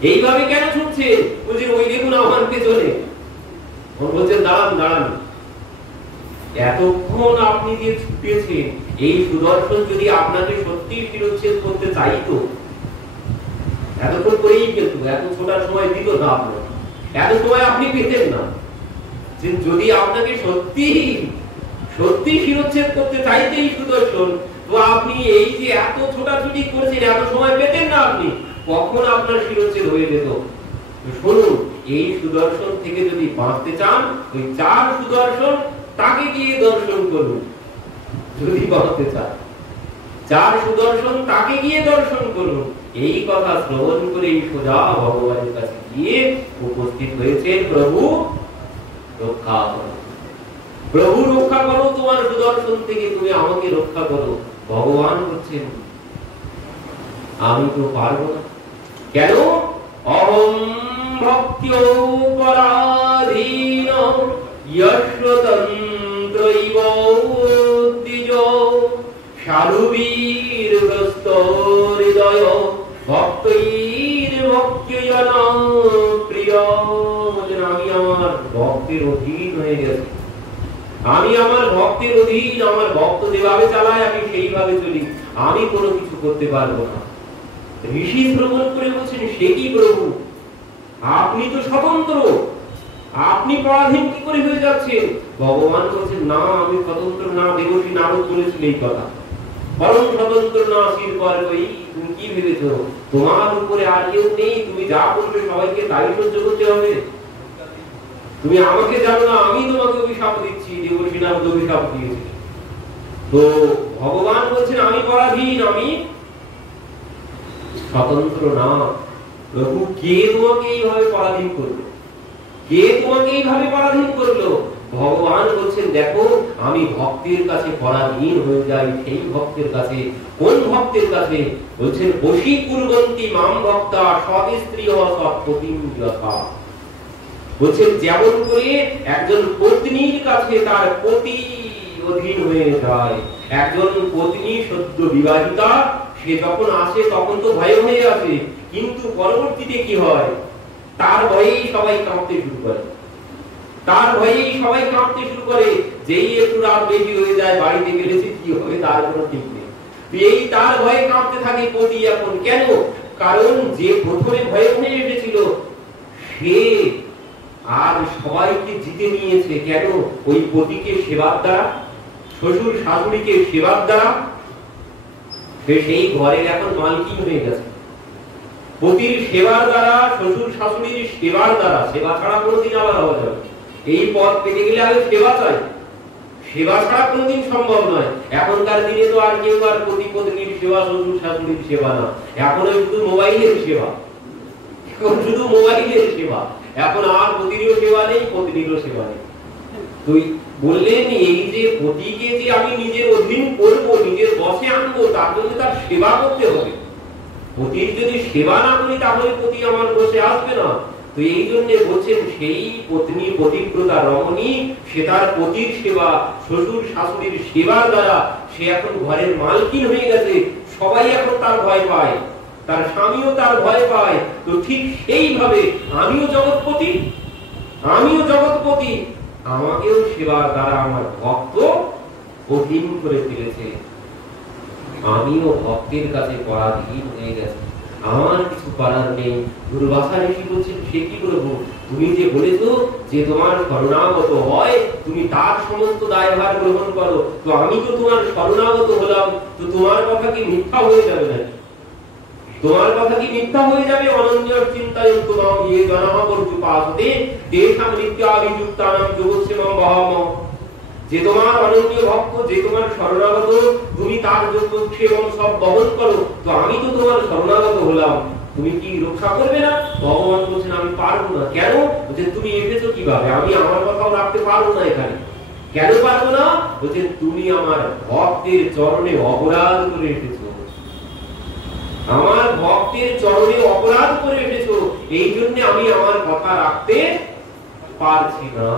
এইভাবে কেন ছুটছেন? বলছেন ওই দেখুন আমার পেছনে। বলছেন দাঁড়ান, এতক্ষণ আপনি যে ছুটেছেন, এই সুদর্শন যদি আপনাকে সত্যি শিরচ্ছেদ করতে চাইতো, এতক্ষণ করেই ফেলতো, এত ছোটার সময় দিত না আপনার, এত সময় আপনি পেতেন না। যদি আপনাকে সত্যি শিরচ্ছেদ করতে চাইতেই সুদর্শন, তো আপনি এই যে এত ছোটাছুটি করেছেন, এত সময় পেতেন না আপনি, কখন আপনার শিরচ্ছেদ হয়ে যেত। শুনুন, এই সুদর্শন থেকে যদি বাঁচতে চান, ওই 4 সুদর্শন তাকে গিয়ে দর্শন করুন। যদি বাঁচতে চান 4 সুদর্শন তাকে গিয়ে দর্শন করুন। এই কথা শ্রবণ করে সোজা ভগবানের কাছে গিয়ে উপস্থিত হয়েছেন, প্রভু রক্ষা করো, প্রভু রক্ষা করো, তোমার সুদর্শন থেকে তুমি আমাকে রক্ষা করো। ভগবান বলছেন আমি তো পারবো না। কেন? অহং ভক্ত্যো পরাধীন যশ্বতন্ত্রৈব দ্বিজ সাধুবীর গ্রস্ত হৃদয় ভক্তৈর ভক্তজন প্রিয়। আমি আমার ভক্তের অধীন হয়ে গেছি, আমি আমার ভক্তের অধীন, আমার ভক্ত যেভাবে চালায় আমি সেইভাবে চলি, আমি কোনো কিছু করতে পারবো না। ঋষি শ্রবণ করে বলছেন সে কি প্রভু, আপনি তো স্বতন্ত্র, আপনি পরাধীন কি করে হয়ে যাচ্ছেন? ভগবান বলছেন না, আমি স্বতন্ত্র না। দেবর্ষি নারদ বলেছিল এই কথা, পরম স্বতন্ত্র না শির পর কই। তুমি কি ভেবেছো তোমার উপরে আর কেউ নেই, তুমি যা করবে সবাইকে তাই সহ্য করতে হবে? তুমি আমাকে জানো না, আমি তোমাকে অভিশাপ দিচ্ছি। দেবর্ষি নারদ অভিশাপ দিয়েছে। তো ভগবান বলছেন আমি পরাধীন, আমি স্বতন্ত্র না। প্রভু কে তোমাকে এইভাবে পরাধীন করলো, কে তোমাকে এইভাবে পরাধীন করলো? ভগবান বলছেন দেখো, আমি ভক্তের কাছে পরাধীন হয়ে যাই, সেই ভক্তের কাছে। কোন ভক্তের কাছে? বলছেন বশী কুর্বন্তি মাম ভক্তা সৎস্ত্রীয় সৎপতিম যথা। বলছেন যেমন করে একজন পত্নীর কাছে তার পতি অধীন হয়ে যায়, একজন পত্নী সদ্য বিবাহিতা, সে যখন আসে তখন তো ভয় হয়ে আসে, কিন্তু পরবর্তীতে কি হয়, তার ভয়েই সবাই কাঁপতে শুরু করে, তার ভয়েই সবাই কাঁপতে শুরু করে। যেই একটু রাত বেশি হয়ে যায়, বাড়িতে গেলেছে কি হবে তার কোনো ঠিক নেই, এই তার ভয়ে কাঁপতে থাকে পতি। এখন কেন? কারণ যে প্রথমে ভয়ে হয়ে এসেছিল সে আর সবাইকে জিতে নিয়েছে। কেন? ওই পতিকে সেবার দ্বারা, শ্বশুর শাশুড়িকে সেবার দ্বারা সে সেই ঘরের এখন মালকিন হয়ে গেছে। পতির সেবার দ্বারা, শ্বশুর শাশুড়ির সেবার দ্বারা, সেবা ছাড়া কোনোদিন আবার হওয়া যাবে। এই পথ পেতে গেলে আগে সেবা চাই, সেবা ছাড়া কোনোদিন সম্ভব নয়। এখনকার দিনে তো আর কেউ আর পতি পত্নীর সেবা, শ্বশুর শাশুড়ির সেবা না, এখন শুধু মোবাইলের সেবা, এখন শুধু মোবাইলের সেবা। এখন আর পতিরও সেবা নেই, পত্নীরও সেবা নেই। তুই বললেন এই যে পতিকে যে আমি নিজের অধীন করব, নিজের বশে আনবো, তার জন্য তার সেবা করতে হবে। পতির যদি সেবা না করি তাহলে পতি আমার বশে আসবে না। তো এই জন্য বলছেন সেই পত্নী পতিব্রতা রমণী, সে তার পতির সেবা, শ্বশুর শাশুড়ির সেবার দ্বারা সে এখন ঘরের মালকিন হয়ে গেছে। সবাই এখন তার ভয় পায়, তার স্বামীও তার ভয় পায়। তো ঠিক সেইভাবে আমিও জগৎপতি, আমাকেও সেবার দ্বারা আমার ভক্ত অধীন করে ফেলেছে। আমিও ভক্তের কাছে পরাধীন হয়ে গেছি, আমার কিছু করার নেই। দুর্বাসা ঋষি বলছেন, সে কি করবো? তুমি যে বলেছো যে তোমার শরণাগত হয়, তুমি তার সমস্ত দায়ভার গ্রহণ করো। তো আমি তো তোমার শরণাগত হলাম, তো তোমার কথা কি মিথ্যা হয়ে যাবে নাকি? তোমার কথা কি মিথ্যা হয়ে যাবে? অনন্যর চিন্তায় তোমাম ইয়ে জনাবর্জুপাসতে দেশাম নিত্যাভিযুক্তানাম যোগস্যেমম বহামঃ। যে তোমার অনন্য ভক্ত, যে তোমার শরণাগত, তুমি তার যোগ্য সেবন সব বহন করো। তো আমি তো তোমার শরণাগত হলাম, তুমি কি রক্ষা করবে না? ভগবান বলছেন আমি পারবো না। কেন? বলছে তুমি এসেছো কিভাবে? আমি আমার কথাও রাখতে পারবো না এখানে। কেন পারবো না? বলছে তুমি আমার ভক্তের চরণে অপরাধ করে এসেছো, আমার ভক্তের চরণে অপরাধ করে এসেছো, এই জন্য আমি আমার কথা রাখতে পারছি না।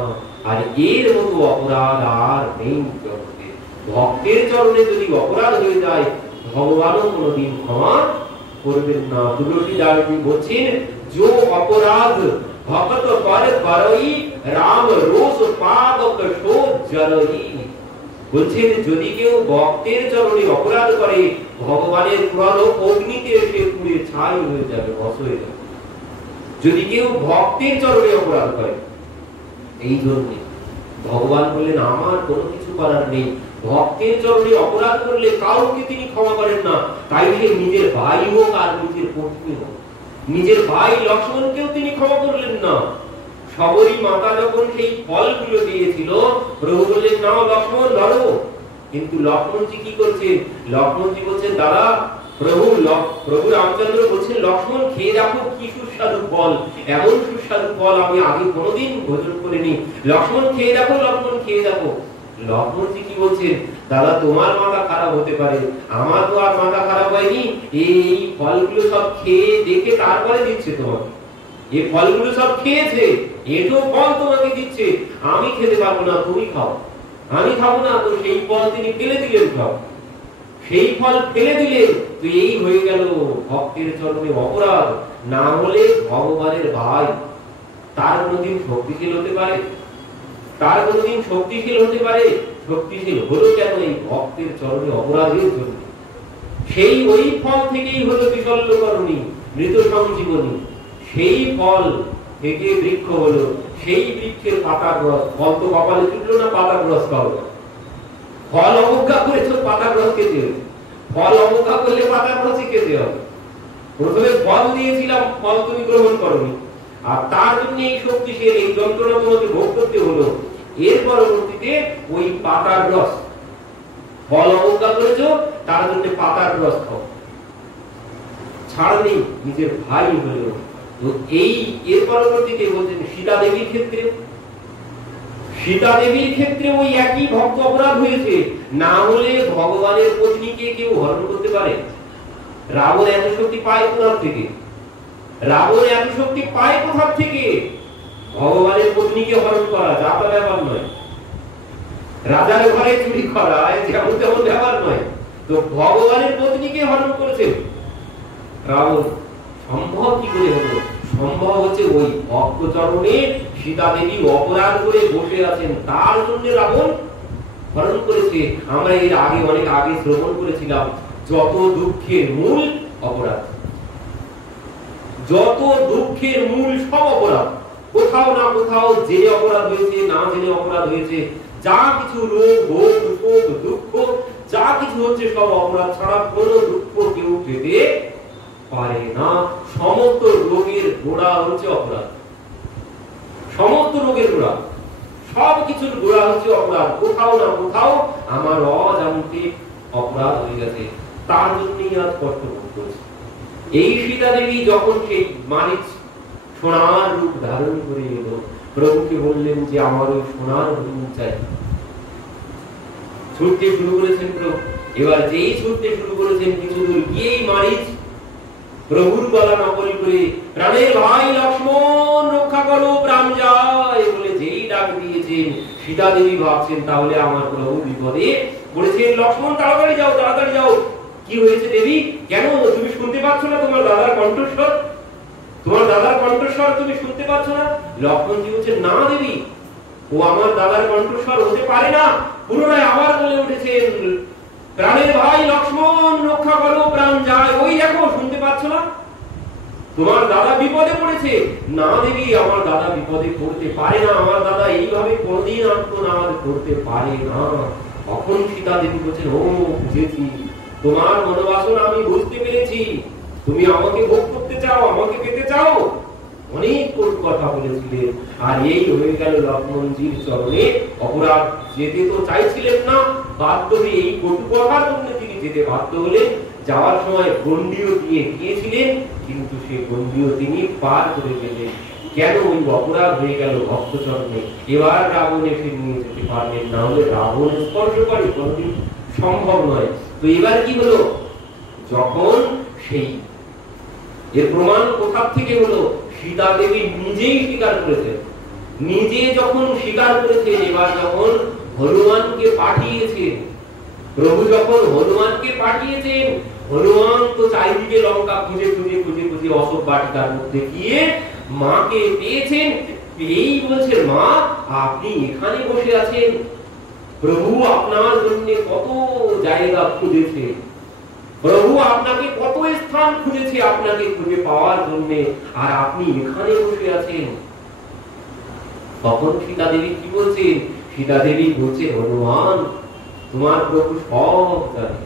আর এর মতো অপরাধ আর নেই জগতে। ভক্তের চরণে যদি অপরাধ হয়ে যায়, ভগবানও কোনোদিন ক্ষমা করবেন না। তুলসীদাস বলছেন, जो अपराध भक्त पर करई राम रोष पादक शोध जरई। বলছেন যদি কেউ ভক্তের চরণে অপরাধ করে, ভগবানের ক্রোধ অগ্নিতে এসে পুড়ে ছাই হয়ে যাবে, ভস্ম হয়ে যাবে। যদি কেউ ভক্তের চরণে অপরাধ করে, এই জন্য ভগবান বললেন আমার কোনো কিছু করার নেই। ভক্তের চরণে অপরাধ করলে কাউকে তিনি ক্ষমা করেন না। তাই সে নিজের ভাই হোক আর নিজের পত্নী হোক, নিজের ভাই লক্ষ্মণকেও তিনি ক্ষমা করলেন না। সবরী মাতা যখন সেই ফলগুলো দিয়েছিল, প্রভু বললেন নাও লক্ষ্মণ ধরো। কিন্তু লক্ষ্মণজি কি করছে? লক্ষ্মণজি বলছেন দাদা, প্রভু রামচন্দ্র বলছেন লক্ষ্মণ খেয়ে দেখো কি সুস্বাদু ফল, এমন সুস্বাদু ফল আমি আগে কোনোদিন ভোজন করিনি। লক্ষ্মণ খেয়ে দেখো, লক্ষ্মণ খেয়ে দেখো। লক্ষ্মণজি কি বলছেন? দাদা তোমার মাথা খারাপ হতে পারে, আমার তো আর মাথা খারাপ হয়নি। এই ফলগুলো সব খেয়ে দেখে তারপরে দিচ্ছে তোমাকে। এই ফলগুলো সব খেয়েছে, এটো ফল তোমাকে দিচ্ছে, আমি খেতে পারবো না, তুমি খাও। আমি খাবো না, তো সেই ফল তিনি ফেলে দিলেন। খাও, সেই ফল ফেলে দিলেন। তো এই হয়ে গেল ভক্তের চরণে অপরাধ। না হলে ভগবানের ভাই তার কোনদিন শক্তিশীল হতে পারে? তার কোনদিন শক্তিশীল হতে পারে? শক্তিশীল হলো কেন? এই ভক্তের চরণে অপরাধের জন্য। সেই ওই ফল থেকেই হলো বিশল্যকরণী, মৃত সঞ্জীবনী। সেই ফল থেকে বৃক্ষ হলো, সেই বৃক্ষের পাতার রস। ফল তো কপালে জুটলো না, পাতার রস খাওয়া। ফল অবজ্ঞা করেছো, পাতার রস খেতে হবে। ফল অবজ্ঞা করলে পাতার রসই খেতে হবে। প্রথমে ফল দিয়েছিলাম, ফল তুমি গ্রহণ করোনি, আর তার জন্য এই শক্তিশীল এই যন্ত্রণা তোমাকে ভোগ করতে হলো। এর পরবর্তীতে ওই পাতার রস, ফল অবজ্ঞা করেছো, তার জন্য পাতার রস খাও। ছাড় নেই, নিজের ভাই হলো। তো এই এর পরবর্তীতে বলছেন সীতা দেবীর ক্ষেত্রে, সীতা দেবীর ক্ষেত্রে ওই একই ভক্ত অপরাধ হয়েছে। না হলে ভগবানের পত্নীকে কেউ হরণ করতে পারে? রাবণ এত শক্তি পায় কোথা থেকে? রাবণ এত শক্তি পায় কোথা থেকে? ভগবানের পত্নীকে হরণ করা যা তা ব্যাপার নয়। রাজার ঘরে চুরি করা যেমন তেমন ব্যাপার নয়। তো ভগবানের পত্নীকে হরণ করেছে রাবণ। সম্ভব কি করে হলো? সম্ভব হচ্ছে ওই ভক্ত চরণে সীতা দেবী অপরাধ করে বসে আছেন, তার জন্য রাবণ হরণ করেছে। আমরা এর আগে অনেক আগে শ্রবণ করেছিলাম, যত দুঃখের মূল অপরাধ, যত দুঃখের মূল সব অপরাধ। কোথাও না কোথাও জেনে অপরাধ হয়েছে, না জেনে অপরাধ হয়েছে। যা কিছু রোগ ভোগ শোক দুঃখ যা কিছু হচ্ছে সব অপরাধ ছাড়া কোনো দুঃখ কেউ পেতে পারে না। সমস্ত রোগের গোড়া হচ্ছে অপরাধ। সমস্ত রোগের গোড়া, সব কিছুর গোড়া হচ্ছে অপরাধ। কোথাও না কোথাও আমার অজান্তে অপরাধ হয়ে গেছে, তার জন্যই আজ কষ্ট ভোগ করছি। এই সীতা দেবী যখন সেই মানিক সোনার রূপ ধারণ করে এলো, প্রভুকে বললেন যে আমার ওই সোনার হরিণ চাই। ছুটতে শুরু করেছেন প্রভু। এবার যেই ছুটতে শুরু করেছেন, কিছু দূর গিয়েই মারিচ প্রভুর গলা নকল করে প্রাণের ভাই লক্ষ্মণ রক্ষা করো, প্রাণ যায় বলে যেই ডাক দিয়েছেন, সীতা দেবী ভাবছেন তাহলে আমার প্রভু বিপদে পড়েছেন। লক্ষ্মণ তাড়াতাড়ি যাও, তাড়াতাড়ি যাও। কি হয়েছে দেবী? কেন তুমি শুনতে পাচ্ছ না তোমার দাদার কণ্ঠস্বর? তোমার দাদার কণ্ঠস্বর তুমি শুনতে পাচ্ছ না? লক্ষ্মণজি বলছেন, না দেবী, ও আমার দাদার কণ্ঠস্বর হতে পারে না। পুনরায় আবার বলে উঠেছেন, প্রাণের ভাই লক্ষ্মণ রক্ষা করো, প্রাণ যায়। ওই দেখো, শুনতে পাচ্ছ না? তোমার দাদা বিপদে পড়েছে। না দেবী, আমার দাদা বিপদে পড়তে পারে না। আমার দাদা এইভাবে কোনদিন আত্মনাদ করতে পারে না। তখন সীতা দেবী বলছেন, ও বুঝেছি, তোমার মনোবাসনা আমি বুঝতে পেরেছি। তুমি আমাকে ভোগ করতে চাও, আমাকে পেতে চাও। অনেক কথা বলেছিলেন। আর এই হয়ে গেল লক্ষ্মণজির চরণে অপরাধ। যেতে তো চাইছিলেন না, বাধ্য হয়ে এই কটু কথার জন্য তিনি যেতে বাধ্য হলেন। যাওয়ার সময় গণ্ডিও দিয়ে গিয়েছিলেন, কিন্তু সে গণ্ডিও তিনি পার করে গেলেন। কেন? ওই অপরাধ হয়ে গেল ভক্ত চরণে। এবার রাবণ এসে নিয়ে যেতে পারলেন না, হলে রাবণ স্পর্শ করে কোনদিন সম্ভব নয়। তো এবার কি হলো? যখন সেই এর প্রমাণ কোথা থেকে হলো? সীতা দেবী নিজেই স্বীকার করেছেন। নিজে যখন স্বীকার করেছেন, এবার যখন হনুমানকে পাঠিয়েছেন, প্রভু যখন হনুমানকে পাঠিয়েছেন, হনুমান তো চারিদিকে লঙ্কা খুঁজে খুঁজে খুঁজে খুঁজে অশোক বাটিকার মধ্যে গিয়ে মাকে পেয়েছেন। এই বলছেন, মা আপনি এখানে বসে আছেন, প্রভু আপনার জন্য কত জায়গা খুঁজেছে, প্রভু আপনাকে কত স্থান খুঁজেছে আপনাকে খুঁজে পাওয়ার জন্য, আর আপনি এখানে বসে আছেন। তখন সীতা দেবী কি বলছেন? সীতা দেবী বলছে, হনুমান তোমার প্রভু সব জানে,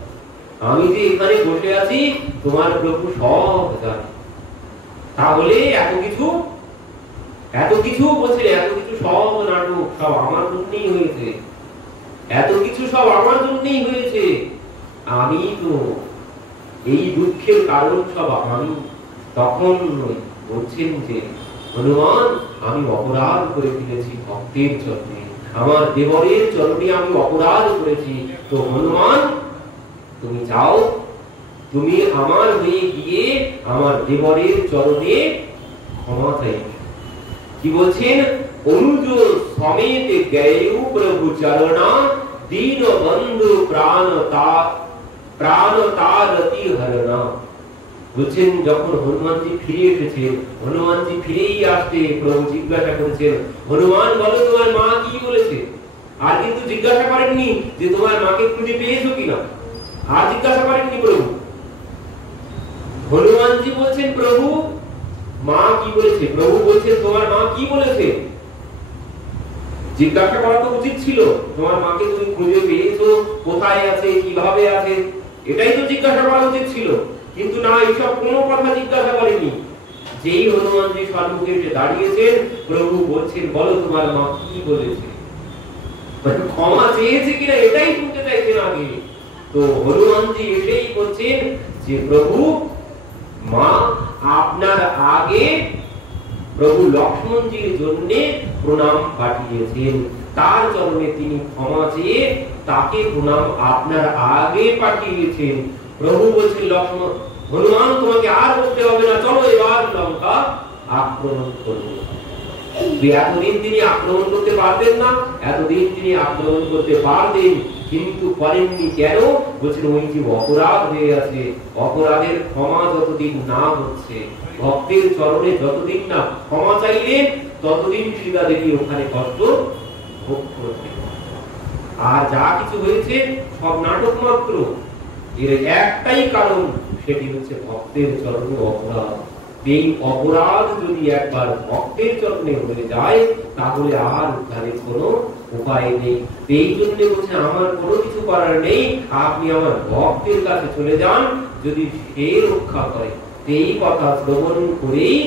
আমি যে এখানে বসে আছি তোমার প্রভু সব জানে। তাহলে এত কিছু বলছে, এত কিছু সব নাটক সব আমার জন্যই হয়েছে, এত কিছু সব আমার জন্যই হয়েছে। আমি তো এই দুঃখের কারণ সব আমি। তখন বলছেন যে, হনুমান আমি অপরাধ করে ফেলেছি ভক্তের চরণে, আমার দেবরের চরণে আমি অপরাধ করেছি। তো হনুমান তুমি যাও, তুমি আমার হয়ে গিয়ে আমার দেবরের চরণে ক্ষমা চাই। কি বলছেন? অনুজ সমেত গেয়ু প্রভু চরণা, দীন বন্ধু প্রাণ তারতি হরণা। বলছেন যখন হনুমানজি ফিরে এসেছেন, হনুমানজি ফিরেই আসতে প্রভু জিজ্ঞাসা করেছেন, হনুমান বলো তোমার মা কি বলেছে? আর কিন্তু জিজ্ঞাসা করেননি যে তোমার মাকে খুঁজে পেয়েছো কিনা, আর জিজ্ঞাসা করেননি প্রভু। হনুমানজি বলছেন, প্রভু মা কি বলেছে? প্রভু বলছেন, তোমার মা কি বলেছে? জিজ্ঞাসা করা তো উচিত ছিল, তোমার মাকে তুমি খুঁজে পেয়েছো, কোথায় আছে, কিভাবে আছে, এটাই তো জিজ্ঞাসা করা উচিত ছিল। কিন্তু না, এইসব কোনো কথা জিজ্ঞাসা করেনি। যেই হনুমানজি সম্মুখে এসে দাঁড়িয়েছেন, প্রভু বলছেন, বলো তোমার মা কি বলেছে, ক্ষমা চেয়েছে কিনা এটাই শুনতে চাইছেন আগে। তো হনুমানজি এসেই বলছেন যে, প্রভু মা আপনার আগে প্রভু লক্ষ্মণজির জন্য প্রণাম পাঠিয়েছেন, তার চরণে তিনি ক্ষমা চেয়ে তাকে প্রণাম আপনার আগে পাঠিয়েছেন। প্রভু বলছেন, লক্ষ্মণ হনুমান তোমাকে আর বলতে হবে না, চলো এবার লঙ্কা আক্রমণ করব। এতদিন তিনি আক্রমণ করতে পারতেন না, এতদিন তিনি আক্রমণ করতে পারতেন, কিন্তু করেননি। কেন? বলছেন ওই যে অপরাধ হয়ে আছে, অপরাধের ক্ষমা যতদিন না হচ্ছে, ভক্তের চরণে যতদিন না ক্ষমা চাইলেন, ততদিন সীতা দেবী ওখানে কষ্ট ভোগ করবেন। আর যা কিছু হয়েছে সব নাটক মাত্র। এর একটাই কারণ, সেটি হচ্ছে ভক্তের চরণে অপরাধ। এই অপরাধ যদি একবার ভক্তের চরণে হয়ে যায়, তাহলে আর উদ্ধারের কোনো উপায় নেই। এই জন্য বলছে, আমার কোনো কিছু করার নেই, আপনি আমার ভক্তের কাছে চলে যান, যদি সে রক্ষা করে। এই কথা শ্রবণ করেই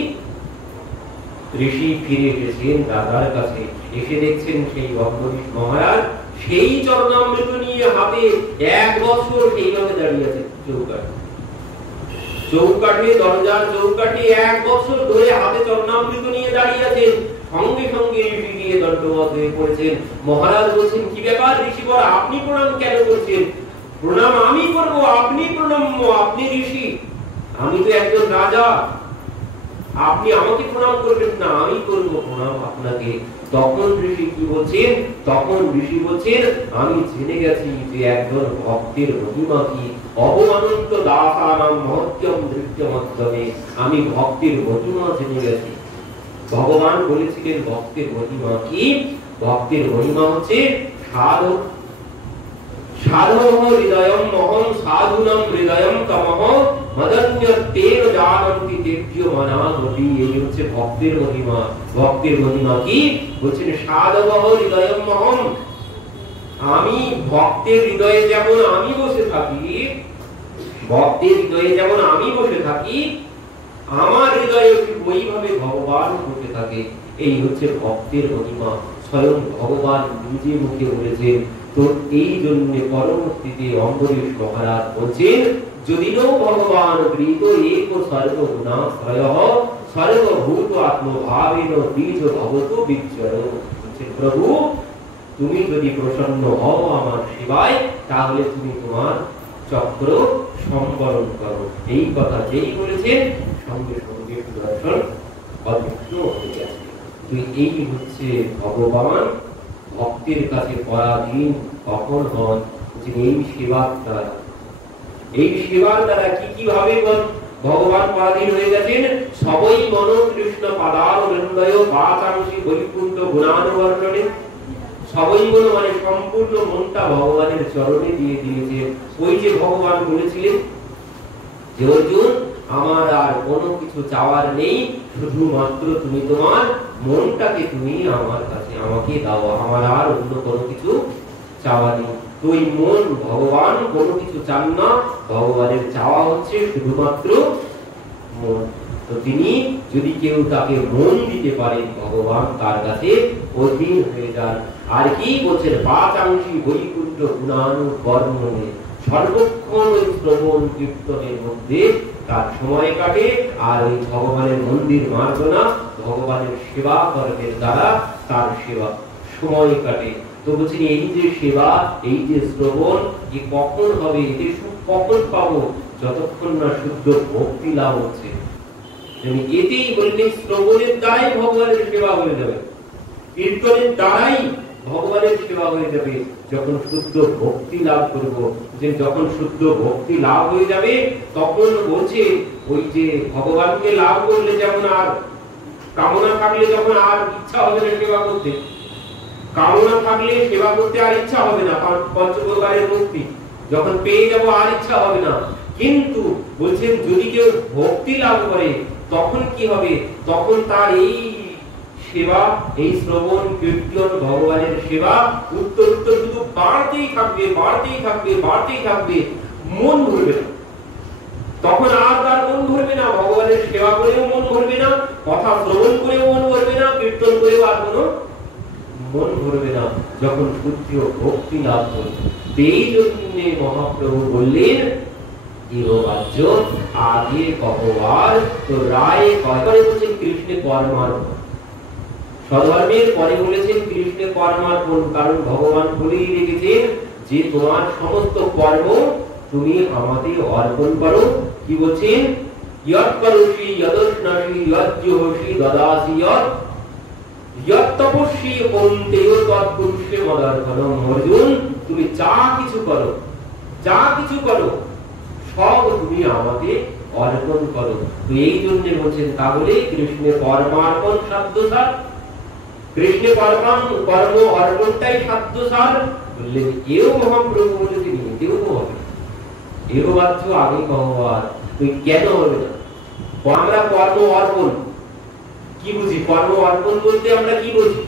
ঋষি ফিরে এসেছেন দাদার কাছে। এসে দেখছেন সেই অম্বরীশ মহারাজ সেই চরণামৃত নিয়ে হাতে 1 বছর সেইভাবে দাঁড়িয়ে আছে চৌকাঠে, দরজার চৌকাঠে 1 বছর ধরে হাতে চরণামৃত নিয়ে দাঁড়িয়ে আছেন। সঙ্গে সঙ্গে ঋষি গিয়ে দণ্ডবত হয়ে পড়েছেন। মহারাজ বলছেন, কি ব্যাপার ঋষিবর, আপনি প্রণাম কেন করছেন? প্রণাম আমি করব, আপনি প্রণম্য, আপনি ঋষি, আমি তো একজন রাজা, আপনি আমাকে প্রণাম করবেন না, আমি করব প্রণাম আপনাকে। তখন ঋষি কি বলছেন? তখন ঋষি বলছেন, আমি জেনে গেছি যে একজন ভক্তের মহিমা কি। অবমানন্ত দাসানাম মহত্যম দৃশ্যমধ্যমে, আমি ভক্তের মহিমা জেনে গেছি। ভগবান বলেছিলেন ভক্তের মহিমা কি? ভক্তের মহিমা হচ্ছে সাধক সাধুঃ হৃদয়ম মহং সাধুনাম হৃদয়ম তমঃ মদন্যতেন জানন্তি তেজ্যমনাগতি। এই হচ্ছে ভক্তের মহিমা। ভক্তের মহিমা কি? বলছেন সাধুঃ হৃদয়ম মহং, আমি ভক্তের হৃদয়ে যেমন আমি বসে থাকি, ভক্তের হৃদয়ে যেমন আমি বসে থাকি, আমার হৃদয়ে ওইভাবে ভগবান বসে থাকে। এই হচ্ছে ভক্তের মহিমা। স্বয়ং ভগবান নিজে মুখে বলেছেন। তো এই জন্য পরবর্তীতে অম্বরীশ মহারাজ বলছেন, যদি নো ভগবান প্রীত এক সর্বগুণাশ্রয়ঃ সর্বভূত আত্মভাবেন বীজ ভবতু বিচ্ছর। প্রভু, তুমি যদি প্রসন্ন হও আমার সেবায়, তাহলে তুমি তোমার চক্র সম্বরণ করো। এই কথা যেই বলেছেন, সঙ্গে সঙ্গে সুদর্শন অদৃশ্য হয়ে গেছে। তো এই হচ্ছে ভগবান ভক্তের কাছে পরাধীন কখন হন? এই সেবার দ্বারা। এই সেবার দ্বারা কি কিভাবে ভগবান পরাধীন হয়ে গেছেন? সবই মন কৃষ্ণ পাদার হৃদয় বাচাংশী বৈকুণ্ঠ গুণানুবর্ণনে। সবই মন মানে সম্পূর্ণ মনটা ভগবানের চরণে দিয়ে দিয়েছে। ওই যে ভগবান বলেছিলেন যে অর্জুন, আমার আর কোনো কিছু চাওয়ার নেই, শুধুমাত্র তুমি তোমার মনটাকে তুমি আমার কাছে আমাকে দাও, আমার আর অন্য কোনো কিছু চাওয়া নেই। তো ওই মন, ভগবান কোনো কিছু চান না, ভগবানের চাওয়া হচ্ছে শুধুমাত্র মন। তো তিনি যদি কেউ তাকে মন দিতে পারে, ভগবান তার কাছে অধীন হয়ে যান। আর কি বলছেন? বাচাংশী বৈকুণ্ঠ গুণানুবর্ণনে, সর্বক্ষণ ওই শ্রবণ কীর্তনের মধ্যে তার সময় কাটে। আর ওই ভগবানের মন্দির মার্জনা, ভগবানের সেবা কর্মের দ্বারা তার সেবা সময় কাটে। তো বলছেন, এই যে সেবা, এই যে শ্রবণ, এ কখন হবে? এতে সুখ কখন পাবো? যতক্ষণ না শুদ্ধ ভক্তি লাভ হচ্ছে। এতেই বললেন শ্রবণের দ্বারাই ভগবানের সেবা হয়ে যাবে, কীর্তনের দ্বারাই ভগবানের সেবা হয়ে যাবে। যখন শুদ্ধ ভক্তি লাভ করব, যে যখন শুদ্ধ ভক্তি লাভ হয়ে যাবে, তখন বলছে ওই যে ভগবানকে লাভ করলে যেমন আর কামনা থাকলে যখন আর ইচ্ছা হবে না সেবা করতে, কামনা থাকলে সেবা করতে আর ইচ্ছা হবে না, পঞ্চপ্রকারের মুক্তি যখন পেয়ে যাব আর ইচ্ছা হবে না। কিন্তু বলছেন যদি কেউ ভক্তি লাভ করে, তখন কি হবে? তখন তার এই সেবা, এই শ্রবণ কীর্তন ভগবানের সেবা উত্তর উত্তর শুধু বাড়তেই থাকবে, বাড়তেই থাকবে, বাড়তেই থাকবে, মন ভরবে না। তখন আর তার মন ভরবে না, ভগবানের সেবা করেও মন ভরবে না, কথা শ্রবণ করেও মন ভরবে না, কীর্তন করেও আর কোনো মন ভরবে না, যখন শুদ্ধ ভক্তি লাভ করবে। এই জন্য মহাপ্রভু বললেন, রাজ্য আগে কতবার তো রায় কয়বার বলছেন কৃষ্ণে পরমার্পণ, স্বধর্মের পরে বলেছেন কৃষ্ণে পরমার্পণ। কারণ ভগবান বলেই রেখেছেন যে তোমার সমস্ত কর্ম তুমি আমাকে অর্পণ করো। কি বলছেন? ইয়ৎ করোষি যদস্নাসি যজ্জোষি দদাসি যৎ তপস্বী কৌন্তেয় তৎ পুরুষে মদার্পণম। অর্জুন, তুমি যা কিছু করো, যা কিছু করো, সব তুমি আমাকে অর্পণ করো। তো এই জন্য বলছেন, তাহলে কৃষ্ণে পরমার্পণ সাধ্যসার, কৃষ্ণে কর্ম অর্পণটাই সাধ্যসার। বললেন এও মহাপ্রভু বলেছেন, এতেও তো হবে, এও বাধ্য আগে কহবার। তুই কেন হবে না? আমরা কর্ম অর্পণ কি বুঝি? কর্ম অর্পণ বলতে আমরা কি বুঝি?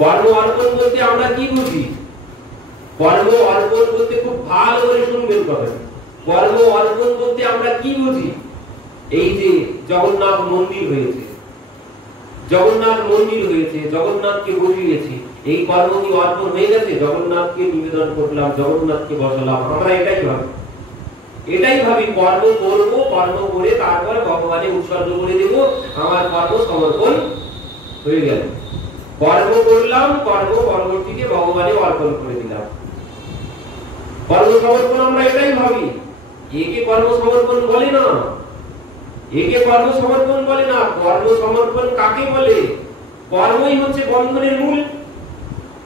কর্ম অর্পণ বলতে আমরা কি বুঝি? কর্ম অর্পণ বলতে খুব ভালো করে শুনবেন কথা। কর্ম অর্পণ বলতে আমরা কি বুঝি? এই যে জগন্নাথ মন্দির হয়েছে, জগন্নাথ মন্দির হয়েছে, জগন্নাথকে বসিয়েছি, এই কর্ম কি অর্পণ হয়ে গেছে? জগন্নাথকে নিবেদন করলাম, জগন্নাথকে বসালাম, আমরা এটাই ভাবি, এটাই ভাবি কর্ম করবো, কর্ম করে তারপর ভগবানে উৎসর্গ করে দেব, আমার কর্ম সমর্পণ হয়ে গেল। কর্ম করলাম, কর্ম পরবর্তীতে ভগবানে অর্পণ করে দিলাম। কর্ম সমর্পণ আমরা এটাই ভাবি, একে কর্ম সমর্পণ বলে না, একে কর্ম সমর্পণ বলে না। কর্ম সমর্পণ কাকে বলে? কর্মই হচ্ছে বন্ধনের মূল।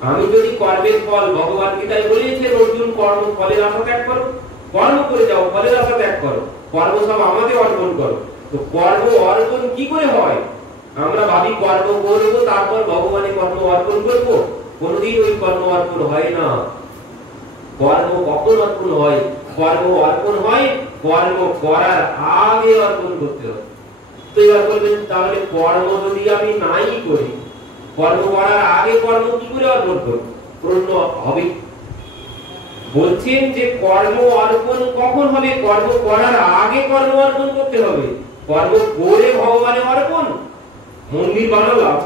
আমি যদি কর্মের ফল, ভগবান গীতায় বলেছেন অর্জুন কর্ম ফলের আশা ত্যাগ করো, কর্ম করে যাও, ফলের আশা ত্যাগ করো, কর্ম সব আমাকে অর্পণ করো। তো কর্ম অর্পণ কি করে হয়? আমরা ভাবি কর্ম করবো তারপর ভগবানে কর্ম অর্পণ করবো, কোনদিন ওই কর্ম অর্পণ হয় না। কর্ম কখন অর্পণ হয়? কর্ম অর্পণ হয় কর্ম করার আগে অর্পণ করতে হবে। তো এবার বলবেন তাহলে কর্ম যদি আমি নাই করি, কর্ম করার আগে কর্ম কি করে অর্পণ করব? প্রশ্ন হবে। বলছেন যে কর্ম অর্পণ কখন হবে? কর্ম করার আগে কর্ম অর্পণ করতে হবে। কর্ম করে ভগবানে অর্পণ। মন্দির বানালাম,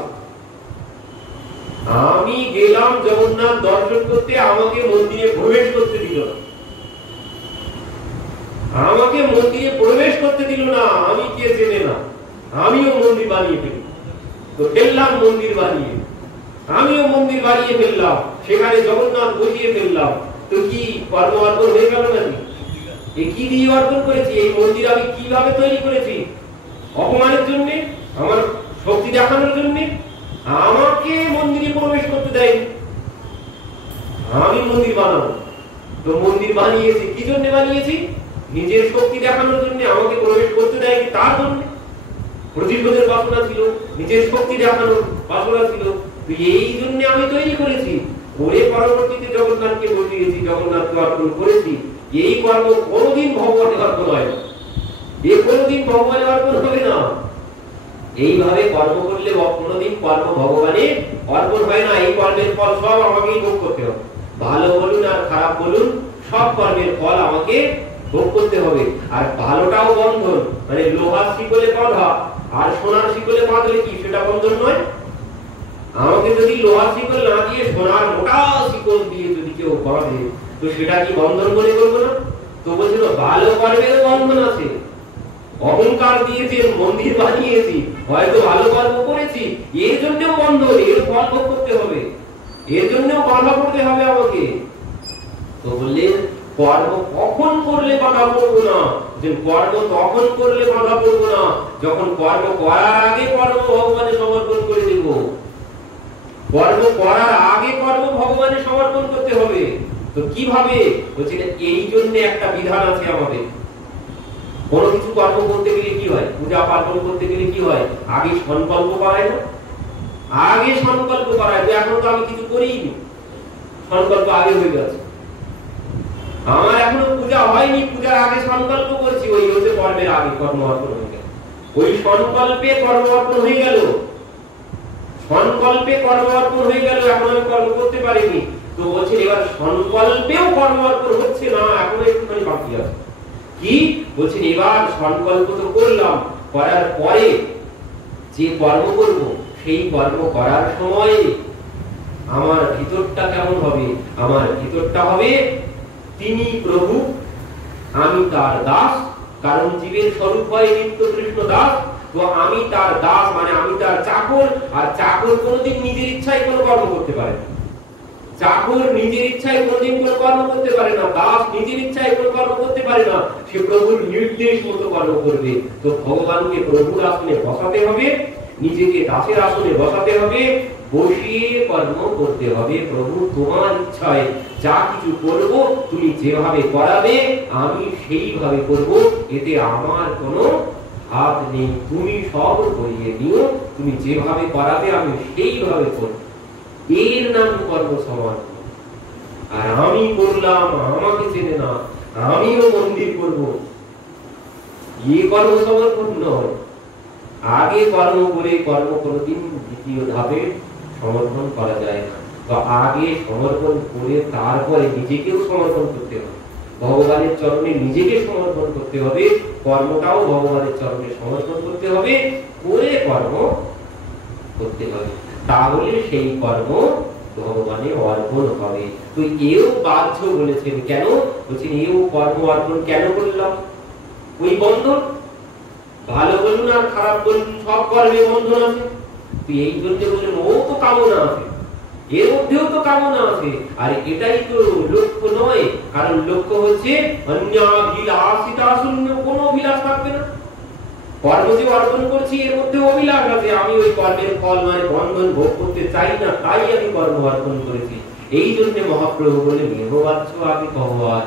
আমি গেলাম জগন্নাথ দর্শন করতে, আমাকে মন্দিরে প্রবেশ করতে দিল না, আমাকে মন্দিরে প্রবেশ করতে দিল না, আমি কে জেনে না, আমিও মন্দির বানিয়ে ফেলি। তো ফেললাম মন্দির বানিয়ে, আমিও মন্দির বানিয়ে ফেললাম, সেখানে জগন্নাথ বসিয়ে ফেললাম। তো কি কর্ম অর্পণ হয়ে গেল নাকি? এ কি দিয়ে অর্পণ করেছি? এই মন্দির আমি কিভাবে তৈরি করেছি? অপমানের জন্য, আমার শক্তি দেখানোর জন্য? আমাকে মন্দিরে প্রবেশ করতে দেয়নি, আমি মন্দির বানাবো। তো মন্দির বানিয়েছি কি জন্য বানিয়েছি? নিজের শক্তি দেখানোর জন্য। আমাকে প্রবেশ করতে দেয়নি তার জন্য। প্রতিশোধের বাসনা ছিল, নিজের শক্তি দেখানোর বাসনা ছিল, তো এই জন্য আমি তৈরি করেছি। করে পরবর্তীতে জগন্নাথকে বসিয়েছি, জগন্নাথকে অর্পণ করেছি। এই কর্ম কোনোদিন ভগবানে অর্পণ হয় না, এ কোনোদিন ভগবানে অর্পণ হবে না। এইভাবে কর্ম করলে কোনোদিন কর্ম ভগবানে অর্পণ হয় না। এই কর্মের ফল সব আমাকেই ভোগ করতে হবে। ভালো বলুন আর খারাপ বলুন, সব কর্মের ফল আমাকে ভোগ করতে হবে। আর ভালোটাও বন্ধন, মানে লোহার শিকলে বাঁধা আর সোনার শিকলে বাঁধলে কি সেটা বন্ধন নয়? আমাকে যদি লোহার শিকল না দিয়ে সোনার মোটা শিকল দিয়ে যদি কেউ বাঁধে, তো সেটা কি বন্ধন মনে করবো না? তো বলছিল ভালো কর্মের বন্ধন আছে। অহংকার দিয়ে যে মন্দির বানিয়েছি, হয়তো ভালো কর্ম করেছি, এর জন্যও বন্ধন, এর ফল ভোগ করতে হবে, এর জন্যও বাধা পড়তে হবে আমাকে। তো বললেন কর্ম কখন করলে বাধা পড়বো না? যে কর্ম তখন করলে বাধা পড়বো না যখন কর্ম করার আগে কর্ম ভগবানে সমর্পণ করে দেব। কর্ম করার আগে কর্ম ভগবানে সমর্পণ করতে হবে। তো কিভাবে? বলছিলেন এই জন্য একটা বিধান আছে আমাদের। কোনো কিছু কর্ম করতে গেলে কি হয়? পূজা পার্বণ করতে গেলে কি হয়? আগে সংকল্প করায় না? আগে সংকল্প করায়। এখন তো আমি কিছু করিনি, সংকল্প আগে হয়ে গেছে। আমার এখনো পূজা হয়নি, পূজার আগে সংকল্প করছি, ওই হচ্ছে কর্মের আগে কর্ম অর্পণ হয়ে গেল। ওই সংকল্পে কর্ম অর্পণ হয়ে গেল, সংকল্পে কর্ম অর্পণ হয়ে গেল, এখন আমি কর্ম করতে পারিনি। তো বলছেন এবার সংকল্পেও কর্ম অর্পণ হচ্ছে না, এখনো একটুখানি বাকি আছে। কি বলছেন? এবার সংকল্প তো করলাম, করার পরে যে কর্ম করব, সেই কর্ম করার সময় আমার ভিতরটা কেমন হবে? আমার ভিতরটা হবে তিনি প্রভু, আমি তার দাস। কারণ জীবের স্বরূপ হয় নিত্য কৃষ্ণ দাস। তো আমি তার দাস, মানে আমি তার চাকর। আর চাকর কোনোদিন নিজের ইচ্ছায় কোনো কর্ম করতে পারে না। চাকর নিজের ইচ্ছায় কোনোদিন কোনো কর্ম করতে পারে না, দাস নিজের ইচ্ছায় কোনো কর্ম করতে পারে না। সে প্রভুর নির্দেশ মতো কর্ম করবে। তো ভগবানকে প্রভুর আসনে বসাতে হবে, নিজেকে দাসের আসনে বসাতে হবে, বসিয়ে কর্ম করতে হবে। প্রভু তোমার ইচ্ছায় যা কিছু করব, তুমি যেভাবে করাবে আমি সেইভাবে করব, এতে আমার কোনো হাত নেই। তুমি সব করিয়ে নিও, তুমি যেভাবে করাবে আমি সেইভাবে করব। এর নাম কর্ম সমর্পণ। আর আমি করলাম, আমাকে চেনে না, আমিও মন্দির করব, এ কর্ম সমর্পণ নয়। আগে কর্ম করে কর্ম কোনদিন দ্বিতীয় ধাপে সমর্পণ করা যায় না। তো আগে সমর্পণ করে তারপরে নিজেকেও সমর্পণ করতে হবে, ভগবানের চরণে নিজেকে সমর্পণ করতে হবে, কর্মটাও ভগবানের চরণে সমর্পণ করতে হবে, করে কর্ম করতে হবে। তাহলে সেই কর্ম ভগবানে অর্পণ হবে। তো এও বাধ্য বলেছেন। কেন বলছেন? এও কর্ম অর্পণ কেন করলাম? ওই বন্ধন, ভালো বলুন আর খারাপ বলুন, সব কর্মে বন্ধন আছে। তুই এই জন্য বললেন ও তো কামনা আছে, এর মধ্যেও তো কামনা আছে, আর এটাই তো লক্ষ্য নয়। কারণ লক্ষ্য হচ্ছে অন্যাভিলাষিতা শূন্য, কোনো অভিলাষ থাকবে না। কর্ম যে অর্পণ করছি এর মধ্যে অভিলাষ আছে, আমি ওই কর্মের ফল মানে বন্ধন ভোগ করতে চাই না, তাই আমি কর্ম অর্পণ করেছি। এই জন্য মহাপ্রভু বলে মেঘবাচ্য আমি কহবাদ।